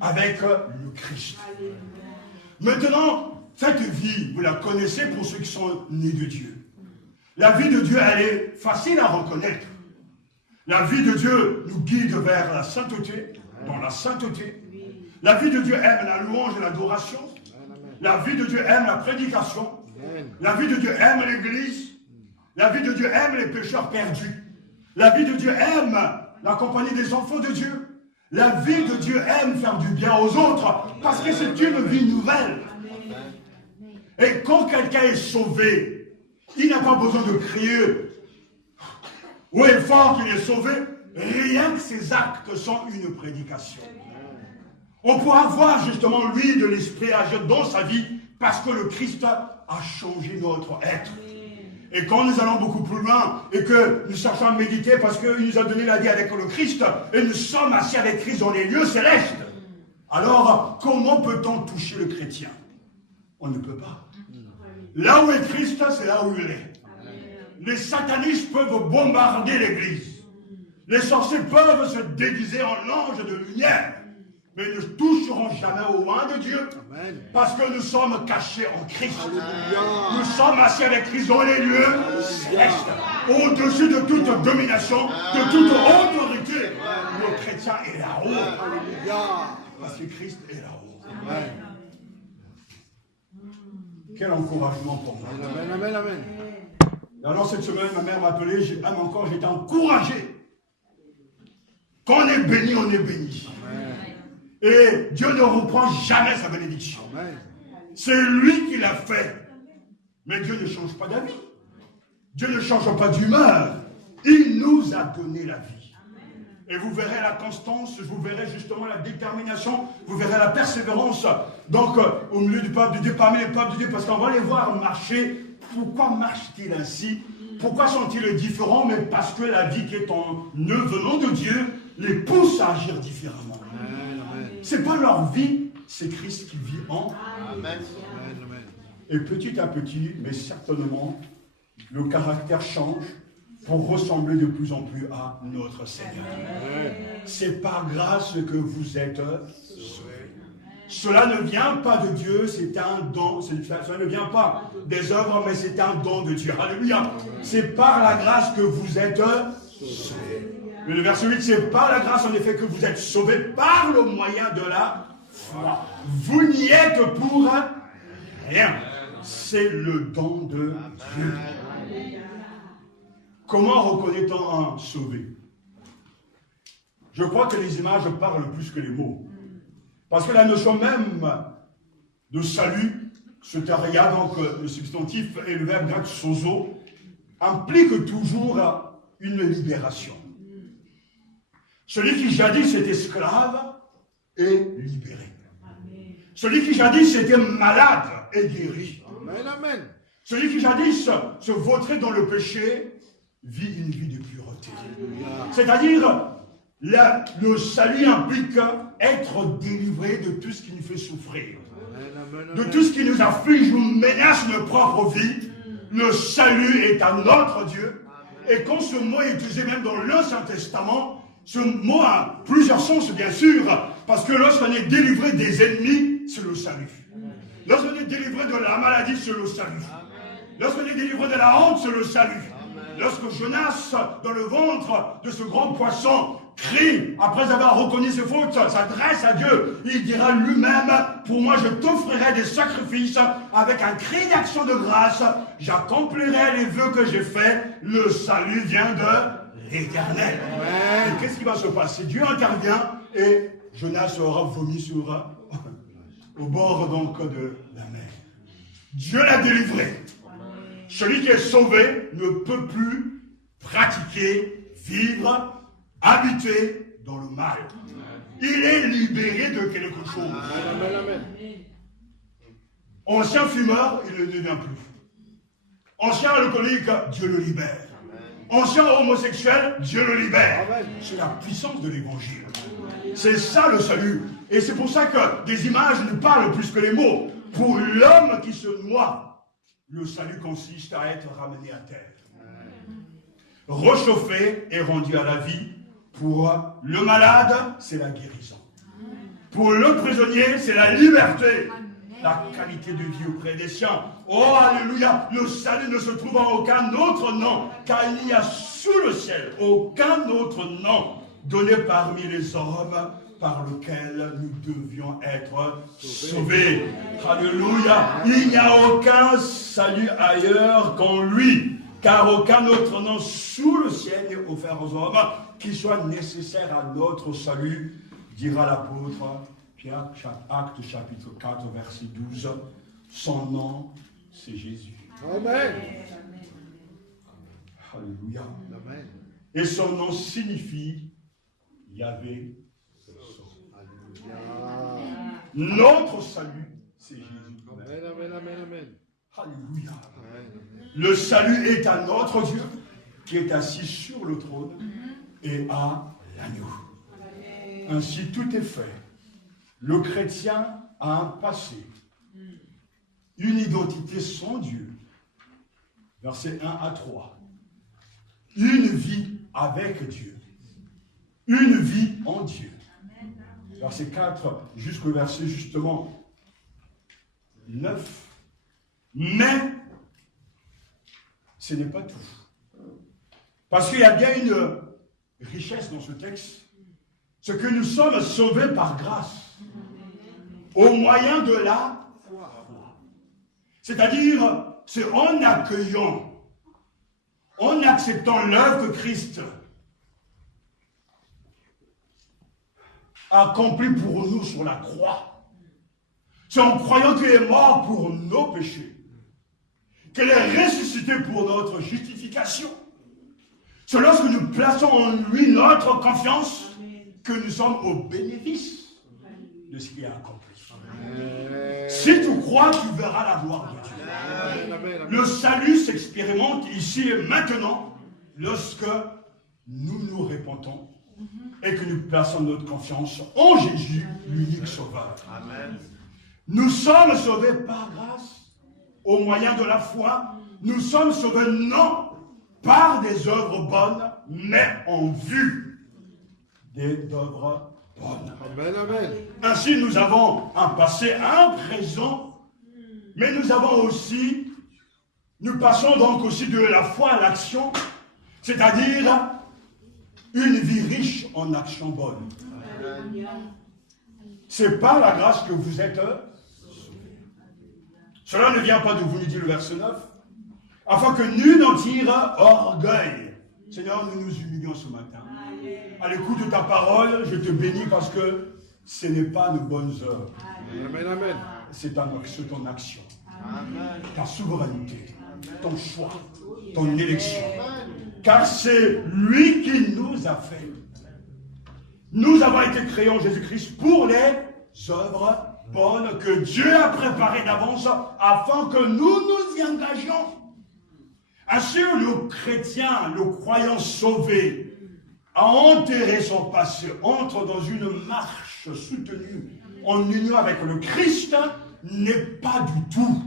avec le Christ. Maintenant, cette vie, vous la connaissez pour ceux qui sont nés de Dieu. La vie de Dieu, elle est facile à reconnaître. La vie de Dieu nous guide vers la sainteté, dans la sainteté. La vie de Dieu aime la louange et l'adoration. La vie de Dieu aime la prédication. La vie de Dieu aime l'Église. La vie de Dieu aime les pécheurs perdus. La vie de Dieu aime la compagnie des enfants de Dieu. La vie de Dieu aime faire du bien aux autres parce que c'est une vie nouvelle. Et quand quelqu'un est sauvé, il n'a pas besoin de crier haut et fort qu'il est sauvé. Rien que ses actes sont une prédication. On pourra voir justement lui de l'esprit agir dans sa vie parce que le Christ a changé notre être. Et quand nous allons beaucoup plus loin et que nous cherchons à méditer parce qu'il nous a donné la vie avec le Christ et nous sommes assis avec Christ dans les lieux célestes, alors comment peut-on toucher le chrétien? On ne peut pas. Là où est Christ, c'est là où il est. Les satanistes peuvent bombarder l'église. Les sorciers peuvent se déguiser en anges de lumière. Mais ils ne toucheront jamais au loin de Dieu. Parce que nous sommes cachés en Christ. Nous sommes assis avec Christ dans les lieux célestes. Au-dessus de toute domination, de toute autorité. Le chrétien est là-haut. Parce que Christ est là-haut. Quel encouragement pour moi. Amen, amen. Alors cette semaine, ma mère m'a appelé, même encore, j'étais encouragé. Quand on est béni, on est béni. Amen. Et Dieu ne reprend jamais sa bénédiction. C'est lui qui l'a fait. Mais Dieu ne change pas d'avis. Dieu ne change pas d'humeur. Il nous a donné la vie. Et vous verrez la constance, vous verrez justement la détermination, vous verrez la persévérance. Donc, au milieu du peuple de Dieu, parmi les peuples de Dieu, parce qu'on va les voir marcher. Pourquoi marchent-ils ainsi? Pourquoi sont-ils différents? Mais parce que la vie qui est en eux venant de Dieu les pousse à agir différemment. Ce n'est pas leur vie, c'est Christ qui vit en. Amen. Et petit à petit, mais certainement, le caractère change pour ressembler de plus en plus à notre Seigneur. C'est par grâce que vous êtes sauvés. Cela ne vient pas de Dieu, c'est un don. Cela ne vient pas des œuvres, mais c'est un don de Dieu. Alléluia. C'est par la grâce que vous êtes sauvés. Mais le verset 8, c'est par la grâce en effet que vous êtes sauvés par le moyen de la foi. Vous n'y êtes pour rien. C'est le don de Dieu. Comment reconnaît-on un sauvé? Je crois que les images parlent plus que les mots. Parce que la notion même de salut, soteria, donc le substantif et le verbe grec sozo, implique toujours une libération. Celui qui jadis était esclave est libéré. Celui qui jadis était malade est guéri. Amen, amen. Celui qui jadis se vautrait dans le péché vit une vie de pureté. C'est-à-dire, le salut implique être délivré de tout ce qui nous fait souffrir. De tout ce qui nous afflige ou menace notre propre vie. Le salut est à notre Dieu. Et quand ce mot est utilisé même dans l'Ancien Testament, ce mot a plusieurs sens, bien sûr, parce que lorsqu'on est délivré des ennemis, c'est le salut. Lorsqu'on est délivré de la maladie, c'est le salut. Lorsqu'on est délivré de la honte, c'est le salut. Lorsque Jonas, dans le ventre de ce grand poisson, crie, après avoir reconnu ses fautes, s'adresse à Dieu, il dira lui-même, pour moi je t'offrirai des sacrifices avec un cri d'action de grâce, j'accomplirai les vœux que j'ai faits, le salut vient de l'Éternel. Et qu'est-ce qui va se passer? Dieu intervient et Jonas sera vomi au bord donc de la mer. Dieu l'a délivré. Celui qui est sauvé ne peut plus pratiquer, vivre, habiter dans le mal. Il est libéré de quelque chose. Ancien fumeur, il ne devient plus. Ancien alcoolique, Dieu le libère. Ancien homosexuel, Dieu le libère. C'est la puissance de l'évangile. C'est ça le salut. Et c'est pour ça que des images nous parlent plus que les mots. Pour l'homme qui se noie, le salut consiste à être ramené à terre. Réchauffé et rendu à la vie. Pour le malade, c'est la guérison. Pour le prisonnier, c'est la liberté. La qualité de vie auprès des siens. Oh, alléluia! Le salut ne se trouve en aucun autre nom, car il n'y a sous le ciel aucun autre nom donné parmi les hommes par lequel nous devions être sauvés. Alléluia! Il n'y a aucun salut ailleurs qu'en lui, car aucun autre nom sous le ciel n'est offert aux hommes qui soit nécessaire à notre salut, dira l'apôtre Pierre, acte chapitre 4, verset 12. Son nom, c'est Jésus. Amen. Alléluia. Amen. Et son nom signifie Yahvé. Notre salut, c'est Jésus. Amen, amen, amen, amen. Alléluia. Amen. Le salut est à notre Dieu qui est assis sur le trône et à l'agneau. Ainsi tout est fait. Le chrétien a un passé, une identité sans Dieu. Versets 1 à 3. Une vie avec Dieu. Une vie en Dieu. Verset 4 jusqu'au verset justement 9. Mais ce n'est pas tout. Parce qu'il y a bien une richesse dans ce texte. C'est que nous sommes sauvés par grâce. Au moyen de la foi. C'est-à-dire, c'est en accueillant, en acceptant l'œuvre que Christ a accomplie pour nous sur la croix. C'est en croyant qu'il est mort pour nos péchés, qu'il est ressuscité pour notre justification. C'est lorsque nous plaçons en lui notre confiance que nous sommes au bénéfice de ce qu'il a accompli. Si tu crois, tu verras la gloire de Dieu. Le salut s'expérimente ici et maintenant lorsque nous nous répandons et que nous plaçons notre confiance en Jésus, l'unique sauveur. Amen. Nous sommes sauvés par grâce, au moyen de la foi. Nous sommes sauvés non par des œuvres bonnes, mais en vue des œuvres bonnes. Amen, amen. Ainsi, nous avons un passé, un présent, mais nous avons aussi, nous passons donc aussi de la foi à l'action, c'est-à-dire une vie riche en actions bonnes. C'est par la grâce que vous êtes sauvés. Cela ne vient pas de vous, nous dit le verset 9, afin que nul n'en tire orgueil. Seigneur, nous nous humilions ce matin. À l'écoute de ta parole, je te bénis parce que ce n'est pas nos bonnes œuvres. Amen. C'est ton action, ta souveraineté, ton choix, ton élection. Car c'est lui qui nous a fait. Nous avons été créés en Jésus-Christ pour les œuvres bonnes que Dieu a préparées d'avance afin que nous nous y engagions. Ainsi, le chrétien, le croyant sauvé, a enterré son passé, entre dans une marche soutenue en union avec le Christ, n'est pas du tout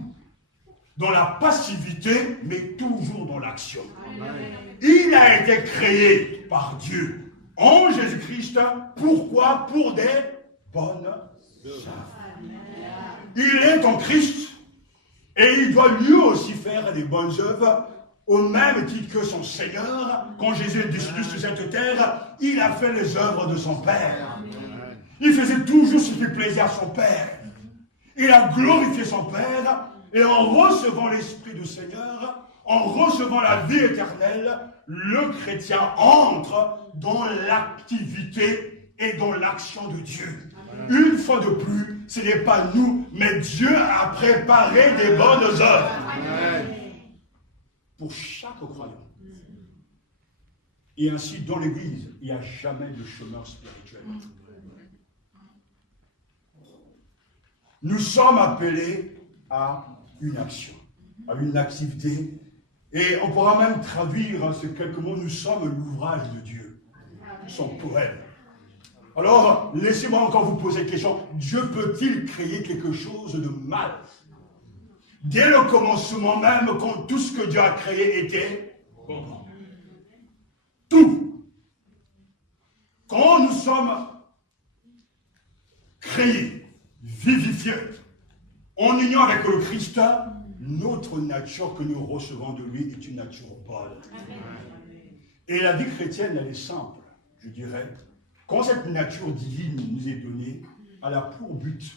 dans la passivité, mais toujours dans l'action. Il a été créé par Dieu en Jésus-Christ. Pourquoi? Pour des bonnes œuvres. Il est en Christ et il doit lui aussi faire des bonnes œuvres au même titre que son Seigneur. Quand Jésus est descendu sur cette terre, il a fait les œuvres de son Père. Il faisait toujours ce qui plaisait à son Père. Il a glorifié son Père et en recevant l'Esprit du Seigneur, en recevant la vie éternelle, le chrétien entre dans l'activité et dans l'action de Dieu. Une fois de plus, ce n'est pas nous, mais Dieu a préparé des bonnes œuvres pour chaque croyant. Et ainsi, dans l'Église, il n'y a jamais de chômeur spirituel. Nous sommes appelés à une action, à une activité. Et on pourra même traduire ces quelques mots, nous sommes l'ouvrage de Dieu, son poème. Alors, laissez-moi encore vous poser une question. Dieu peut-il créer quelque chose de mal? Dès le commencement même, quand tout ce que Dieu a créé était bon. Tout. Quand nous sommes créés, vivifiés, en union avec le Christ, notre nature que nous recevons de lui est une nature bonne. Et la vie chrétienne, elle est simple, je dirais. Quand cette nature divine nous est donnée, elle a pour but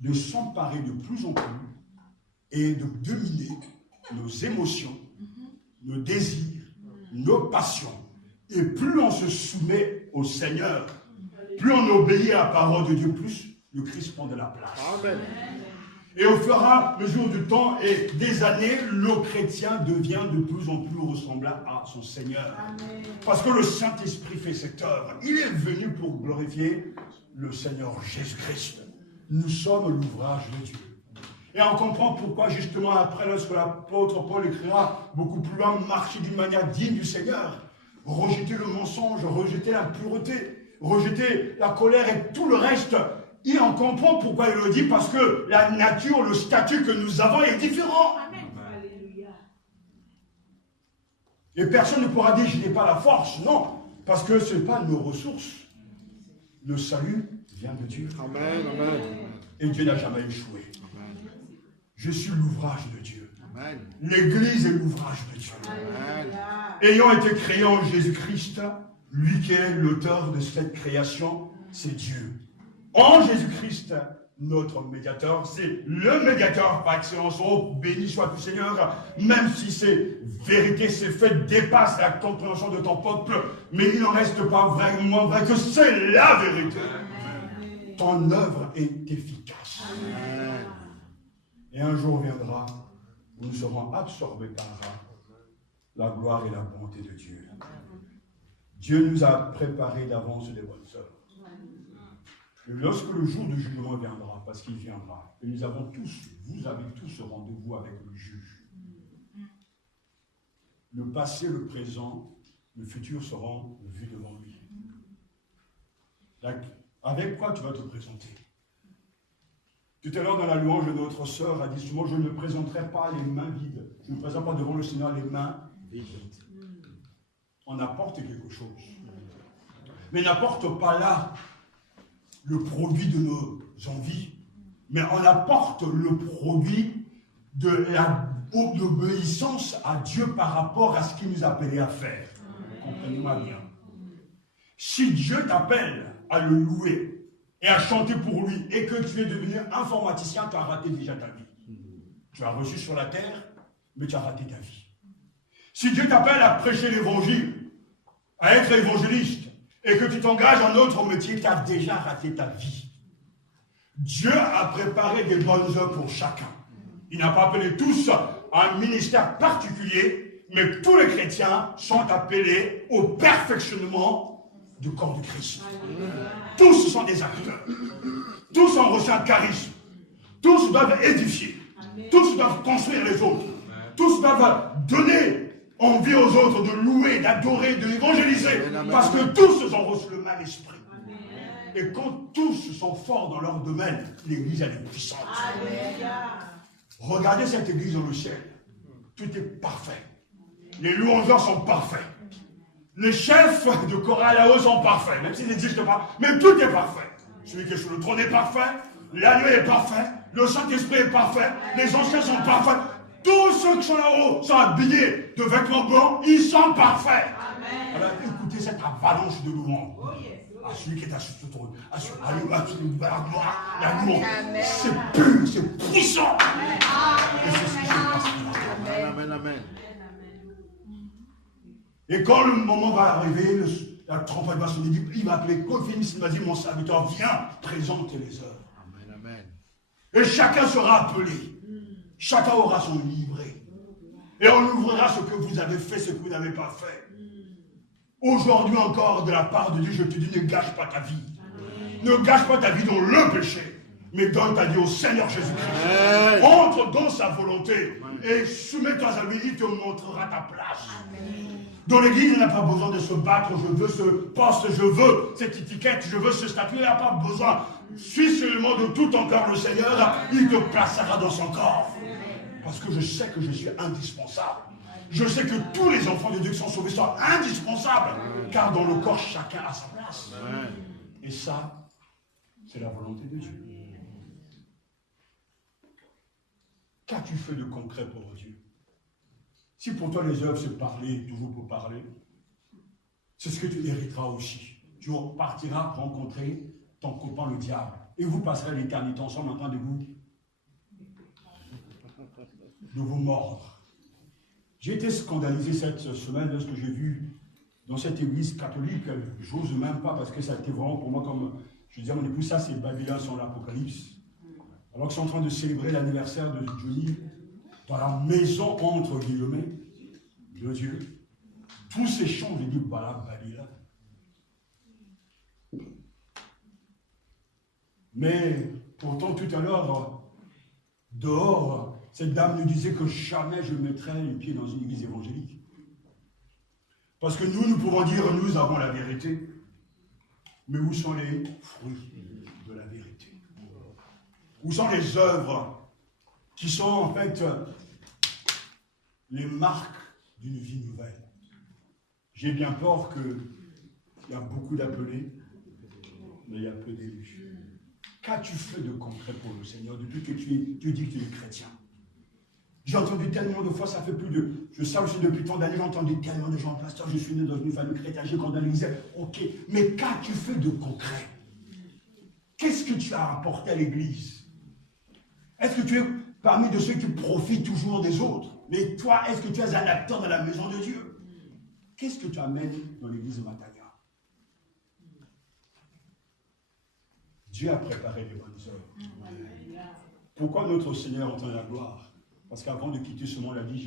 de s'emparer de plus en plus et de dominer nos émotions, nos désirs, nos passions. Et plus on se soumet au Seigneur, plus on obéit à la parole de Dieu, plus le Christ prend de la place. Amen. Et au fur et à mesure du temps et des années, le chrétien devient de plus en plus ressemblant à son Seigneur. Amen. Parce que le Saint-Esprit fait cette œuvre. Il est venu pour glorifier le Seigneur Jésus-Christ. Nous sommes l'ouvrage de Dieu. Et on comprend pourquoi justement après, lorsque l'apôtre Paul écrira beaucoup plus loin, marcher d'une manière digne du Seigneur, rejeter le mensonge, rejeter l'impureté, rejeter la colère et tout le reste. Et on comprend pourquoi il le dit, parce que la nature, le statut que nous avons est différent. Amen. Et personne ne pourra dire, je n'ai pas la force. Non, parce que ce n'est pas nos ressources. Le salut vient de Dieu. Amen. Amen. Et Dieu n'a jamais échoué. Amen. Je suis l'ouvrage de Dieu. Amen. L'Église est l'ouvrage de Dieu. Amen. Ayant été créé en Jésus-Christ, lui qui est l'auteur de cette création, c'est Dieu. En Jésus-Christ, notre médiateur, c'est le médiateur par excellence. Oh, béni soit le Seigneur, même si ces vérités, ces faits dépassent la compréhension de ton peuple, mais il n'en reste pas vraiment vrai que c'est la vérité. Amen. Ton œuvre est efficace. Amen. Et un jour viendra où nous serons absorbés par la gloire et la bonté de Dieu. Dieu nous a préparé d'avance des bonnes œuvres. Et lorsque le jour du jugement viendra, parce qu'il viendra, et nous avons tous, vous avez tous rendez-vous avec le juge. Le passé, le présent, le futur seront vus devant lui. Avec quoi tu vas te présenter? Tout à l'heure, dans la louange de notre sœur, a dit souvent, je ne présenterai pas les mains vides. Je ne me présente pas devant le Seigneur les mains vides. On apporte quelque chose. Mais n'apporte pas là le produit de nos envies, mais on apporte le produit de l'obéissance à Dieu par rapport à ce qu'il nous a appelé à faire. Comprenez-moi bien. Si Dieu t'appelle à le louer et à chanter pour lui et que tu es devenu informaticien, tu as raté déjà ta vie. Tu as reçu sur la terre, mais tu as raté ta vie. Si Dieu t'appelle à prêcher l'évangile, à être évangéliste, et que tu t'engages en autre métier, tu as déjà raté ta vie. Dieu a préparé des bonnes œuvres pour chacun. Il n'a pas appelé tous à un ministère particulier, mais tous les chrétiens sont appelés au perfectionnement du corps du Christ. Tous sont des acteurs. Tous ont reçu un charisme. Tous doivent édifier. Tous doivent construire les autres. Tous doivent donner envie aux autres de louer, d'adorer, d'évangéliser. Parce que tous ont reçu le même esprit. Et quand tous sont forts dans leur domaine, l'église elle est puissante. Regardez cette église dans le ciel. Tout est parfait. Les louangeurs sont parfaits. Les chefs de chorale là-haut sont parfaits, même s'ils n'existent pas. Mais tout est parfait. Celui qui est sur le trône est parfait. L'agneau est parfait. Le Saint-Esprit est parfait. Les anciens sont parfaits. Tous ceux qui sont là-haut sont habillés de vêtements blancs. Ils sont parfaits. Alors écoutez cette avalanche de louanges. À celui qui est assis sur le trône, à la gloire, la louange. C'est pur, c'est puissant. Et c'est ce qui se passe. Amen, amen. Et quand le moment va arriver, la trompette va sonner, il va appeler Kofinis, il va dire, mon serviteur, viens présenter les œuvres. Amen, amen. Et chacun sera appelé. Chacun aura son livret. Et on ouvrira ce que vous avez fait, ce que vous n'avez pas fait. Aujourd'hui encore, de la part de Dieu, je te dis, ne gâche pas ta vie. Ne gâche pas ta vie dans le péché, mais donne ta vie au Seigneur Jésus-Christ. Entre dans sa volonté et soumets-toi à lui, il te montrera ta place. Dans l'église, il n'a pas besoin de se battre, je veux ce poste, je veux cette étiquette, je veux ce statut, il n'a pas besoin. Suis seulement de tout ton cœur le Seigneur, il te placera dans son corps. Parce que je sais que je suis indispensable. Je sais que tous les enfants de Dieu qui sont sauvés sont indispensables, car dans le corps, chacun a sa place. Et ça, c'est la volonté de Dieu. Qu'as-tu fait de concret pour Dieu? Si pour toi les œuvres c'est parler, toujours pour parler, c'est ce que tu hériteras aussi. Tu partiras rencontrer ton copain le diable, et vous passerez l'éternité ensemble en train de vous mordre. J'ai été scandalisé cette semaine lorsque j'ai vu dans cette église catholique, j'ose même pas parce que ça a été vraiment pour moi comme, je disais à mon épouse, ça c'est Babylone sans l'Apocalypse. Alors qu'ils sont en train de célébrer l'anniversaire de Johnny dans la maison entre guillemets de Dieu. Tous ces chants, j'ai dit, voilà Babylone. Mais pourtant tout à l'heure, dehors, cette dame nous disait que jamais je mettrais les pieds dans une église évangélique. Parce que nous pouvons dire, nous avons la vérité. Mais où sont les fruits de la vérité? Où sont les œuvres qui sont en fait les marques d'une vie nouvelle? J'ai bien peur qu'il y a beaucoup d'appelés, mais il y a peu d'élus. Qu'as-tu fait de concret pour le Seigneur depuis que tu dis que tu es chrétien? J'ai entendu tellement de fois, ça fait plus de... Je sais aussi depuis tant d'années, j'ai entendu tellement de gens, pasteur, je suis né dans une famille chrétienne, j'ai grandi dans l'église. Ok, mais qu'as-tu fait de concret? Qu'est-ce que tu as apporté à l'église? Est-ce que tu es parmi de ceux qui profitent toujours des autres? Mais toi, est-ce que tu es un acteur dans la maison de Dieu? Qu'est-ce que tu amènes dans l'église de Matania? Dieu a préparé les bonnes œuvres. Pourquoi notre Seigneur entend la gloire? Parce qu'avant de quitter ce monde, il a dit,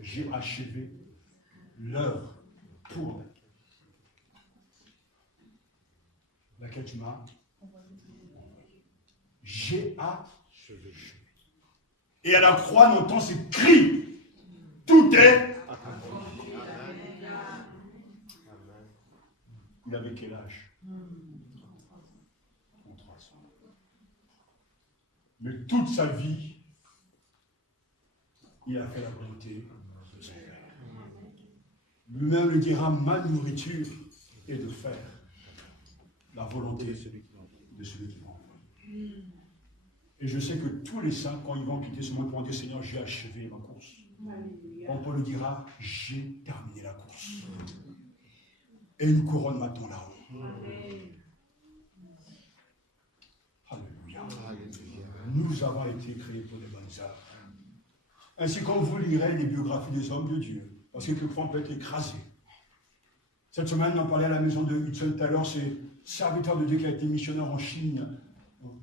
j'ai achevé l'œuvre pour laquelle tu m'as. J'ai achevé. Et à la croix, on entend ces cris. Tout est. Il avait quel âge? 33 ans. Mais toute sa vie, il a fait la volonté de son Père. Lui-même lui dira, ma nourriture est de faire la volonté de celui qui m'a envoyé. Et je sais que tous les saints, quand ils vont quitter ce monde, vont dire, Seigneur, j'ai achevé ma course. Paul le dira, j'ai terminé la course. et une couronne m'attend là-haut. Alléluia. Nous avons été créés pour les bonnes œuvres. Ainsi, quand vous lirez les biographies des hommes de Dieu, parce que quelquefois on peut être écrasé. Cette semaine, on parlait à la maison de Hudson Taylor, c'est serviteur de Dieu qui a été missionnaire en Chine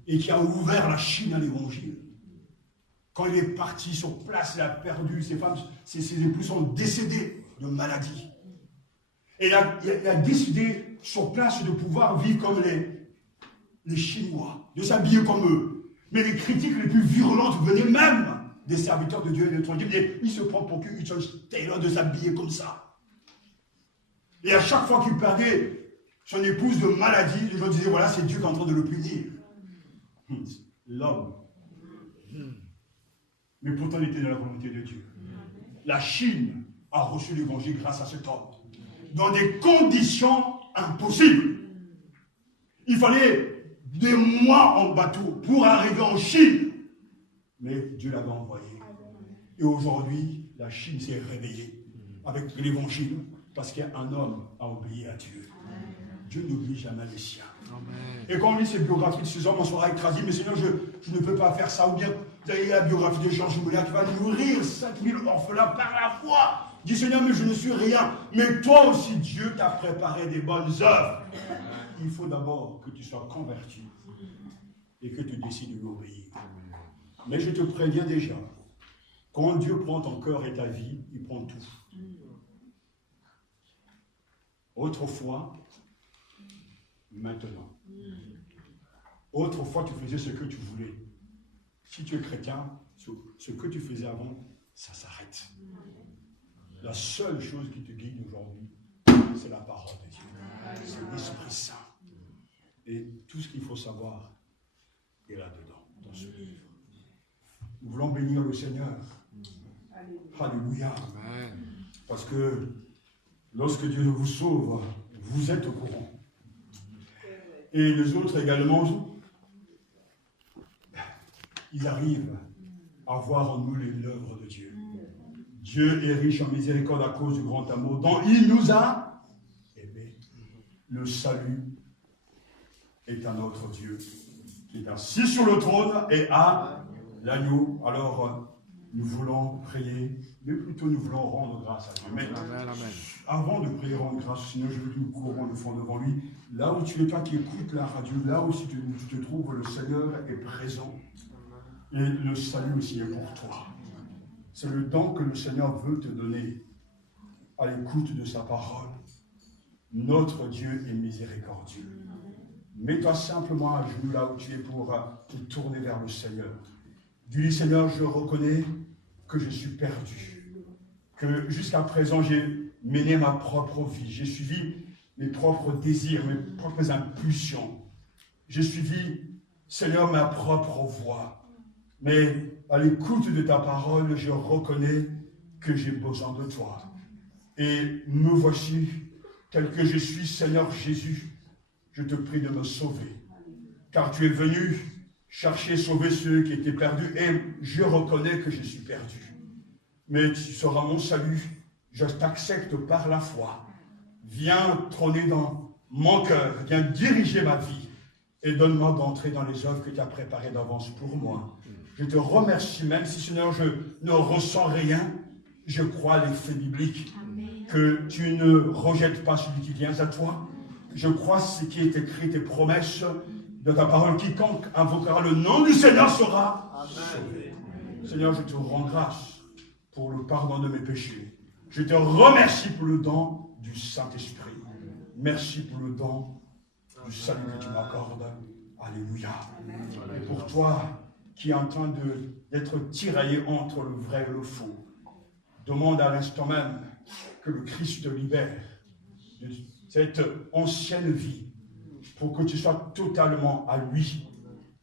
et qui a ouvert la Chine à l'évangile. Quand il est parti sur place, il a perdu ses femmes, ses époux sont décédés de maladie. Et il a décidé sur place de pouvoir vivre comme les Chinois, de s'habiller comme eux. Mais les critiques les plus virulentes venaient même des serviteurs de Dieu et de l'étranger. Mais il se prend pour qui Hudson Taylor de s'habiller comme ça. Et à chaque fois qu'il perdait son épouse de maladie, les gens disaient, voilà, c'est Dieu qui est en train de le punir. L'homme. Mais pourtant, il était dans la volonté de Dieu. La Chine a reçu l'évangile grâce à cet homme. Dans des conditions impossibles. Il fallait des mois en bateau pour arriver en Chine. Mais Dieu l'avait envoyé. Et aujourd'hui, la Chine s'est réveillée avec l'évangile parce qu'un homme a obéi à Dieu. Dieu n'oublie jamais les siens. Et quand on lit ces biographies de ces hommes, on sera écrasé, mais Seigneur, je ne peux pas faire ça. Ou bien, vous avez la biographie de Georges Moulin qui va nourrir 5000 orphelins par la foi. Dis Seigneur, mais je ne suis rien. Mais toi aussi, Dieu t'a préparé des bonnes œuvres. Il faut d'abord que tu sois converti et que tu décides de l'obéir. Mais je te préviens déjà, quand Dieu prend ton cœur et ta vie, il prend tout. Autrefois, maintenant. Autrefois, tu faisais ce que tu voulais. Si tu es chrétien, ce que tu faisais avant, ça s'arrête. La seule chose qui te guide aujourd'hui, c'est la parole de Dieu. C'est l'Esprit Saint. Et tout ce qu'il faut savoir est là-dedans, dans ce livre. Nous voulons bénir le Seigneur. Alléluia. Parce que lorsque Dieu vous sauve, vous êtes au courant. Et les autres également, ils arrivent à voir en nous l'œuvre de Dieu. Dieu est riche en miséricorde à cause du grand amour dont il nous a aimés. Le salut est à notre Dieu, qui est assis sur le trône et à l'agneau. Alors, nous voulons prier, mais plutôt nous voulons rendre grâce à Dieu. Mais avant de prier, rendre grâce, sinon je veux que nous courons le fond devant lui. Là où tu es, toi qui écoutes la radio, là où tu te trouves, le Seigneur est présent. Et le salut aussi est pour toi. C'est le don que le Seigneur veut te donner à l'écoute de sa parole. Notre Dieu est miséricordieux. Mets-toi simplement à genoux là où tu es pour te tourner vers le Seigneur. Dis-lui, Seigneur, je reconnais que je suis perdu. Que jusqu'à présent, j'ai mené ma propre vie. J'ai suivi mes propres désirs, mes propres impulsions. J'ai suivi, Seigneur, ma propre voie. Mais à l'écoute de ta parole, je reconnais que j'ai besoin de toi. Et me voici, tel que je suis, Seigneur Jésus. Je te prie de me sauver. Car tu es venu chercher, sauver ceux qui étaient perdus. Et je reconnais que je suis perdu. Mais tu seras mon salut. Je t'accepte par la foi. Viens trôner dans mon cœur. Viens diriger ma vie. Et donne-moi d'entrer dans les œuvres que tu as préparées d'avance pour moi. Je te remercie, même si, Seigneur, je ne ressens rien. Je crois à l'effet biblique. Que tu ne rejettes pas celui qui vient à toi. Je crois ce qui est écrit, tes promesses de ta parole. Quiconque invoquera le nom du Seigneur sera sauvé. Seigneur, je te rends grâce pour le pardon de mes péchés. Je te remercie pour le don du Saint-Esprit. Merci pour le don du salut que tu m'accordes. Alléluia. Et pour toi qui est en train d'être tiraillé entre le vrai et le faux, demande à l'instant même que le Christ te libère de cette ancienne vie pour que tu sois totalement à lui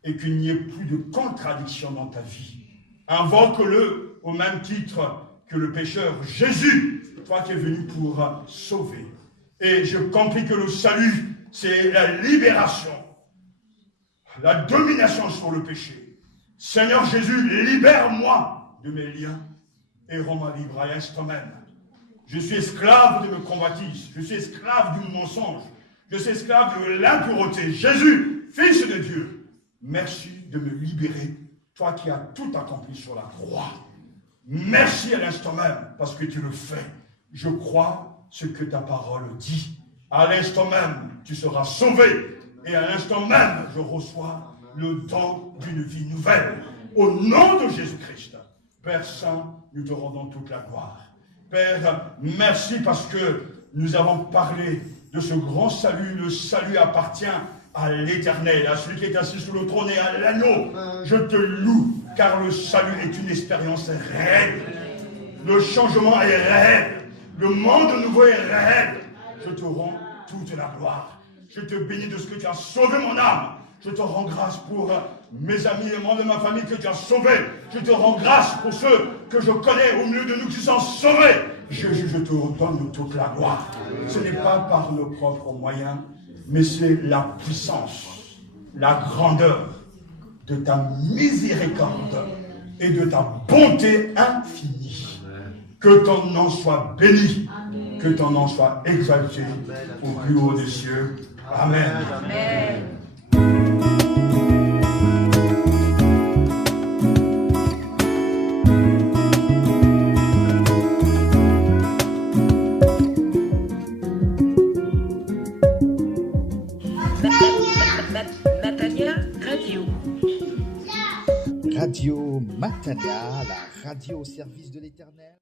et qu'il n'y ait plus de contradiction dans ta vie. Invoque-le au même titre que le pécheur Jésus, toi qui es venu pour sauver. Et je compris que le salut, c'est la libération, la domination sur le péché. Seigneur Jésus, libère-moi de mes liens et rends-moi libre à l'instant même. Je suis esclave de mes convoitises. Je suis esclave du mensonge. Je suis esclave de l'impureté. Jésus, Fils de Dieu, merci de me libérer, toi qui as tout accompli sur la croix. Merci à l'instant même, parce que tu le fais. Je crois ce que ta parole dit. À l'instant même, tu seras sauvé. Et à l'instant même, je reçois le don d'une vie nouvelle. Au nom de Jésus-Christ. Père Saint, nous te rendons toute la gloire. Père, merci parce que nous avons parlé de ce grand salut. Le salut appartient à l'Éternel, à celui qui est assis sur le trône et à l'agneau. Je te loue, car le salut est une expérience réelle. Le changement est réel. Le monde nouveau est réel. Je te rends toute la gloire. Je te bénis de ce que tu as sauvé mon âme. Je te rends grâce pour mes amis et membres de ma famille que tu as sauvés. Je te rends grâce pour ceux que je connais au milieu de nous qui sont sauvés. Je te redonne toute la gloire. Ce n'est pas par nos propres moyens, mais c'est la puissance, la grandeur de ta miséricorde et de ta bonté infinie. Que ton nom soit béni, que ton nom soit exalté au plus haut des cieux. Amen. Amen. Matania Radio. Radio Matania, la radio au service de l'Éternel.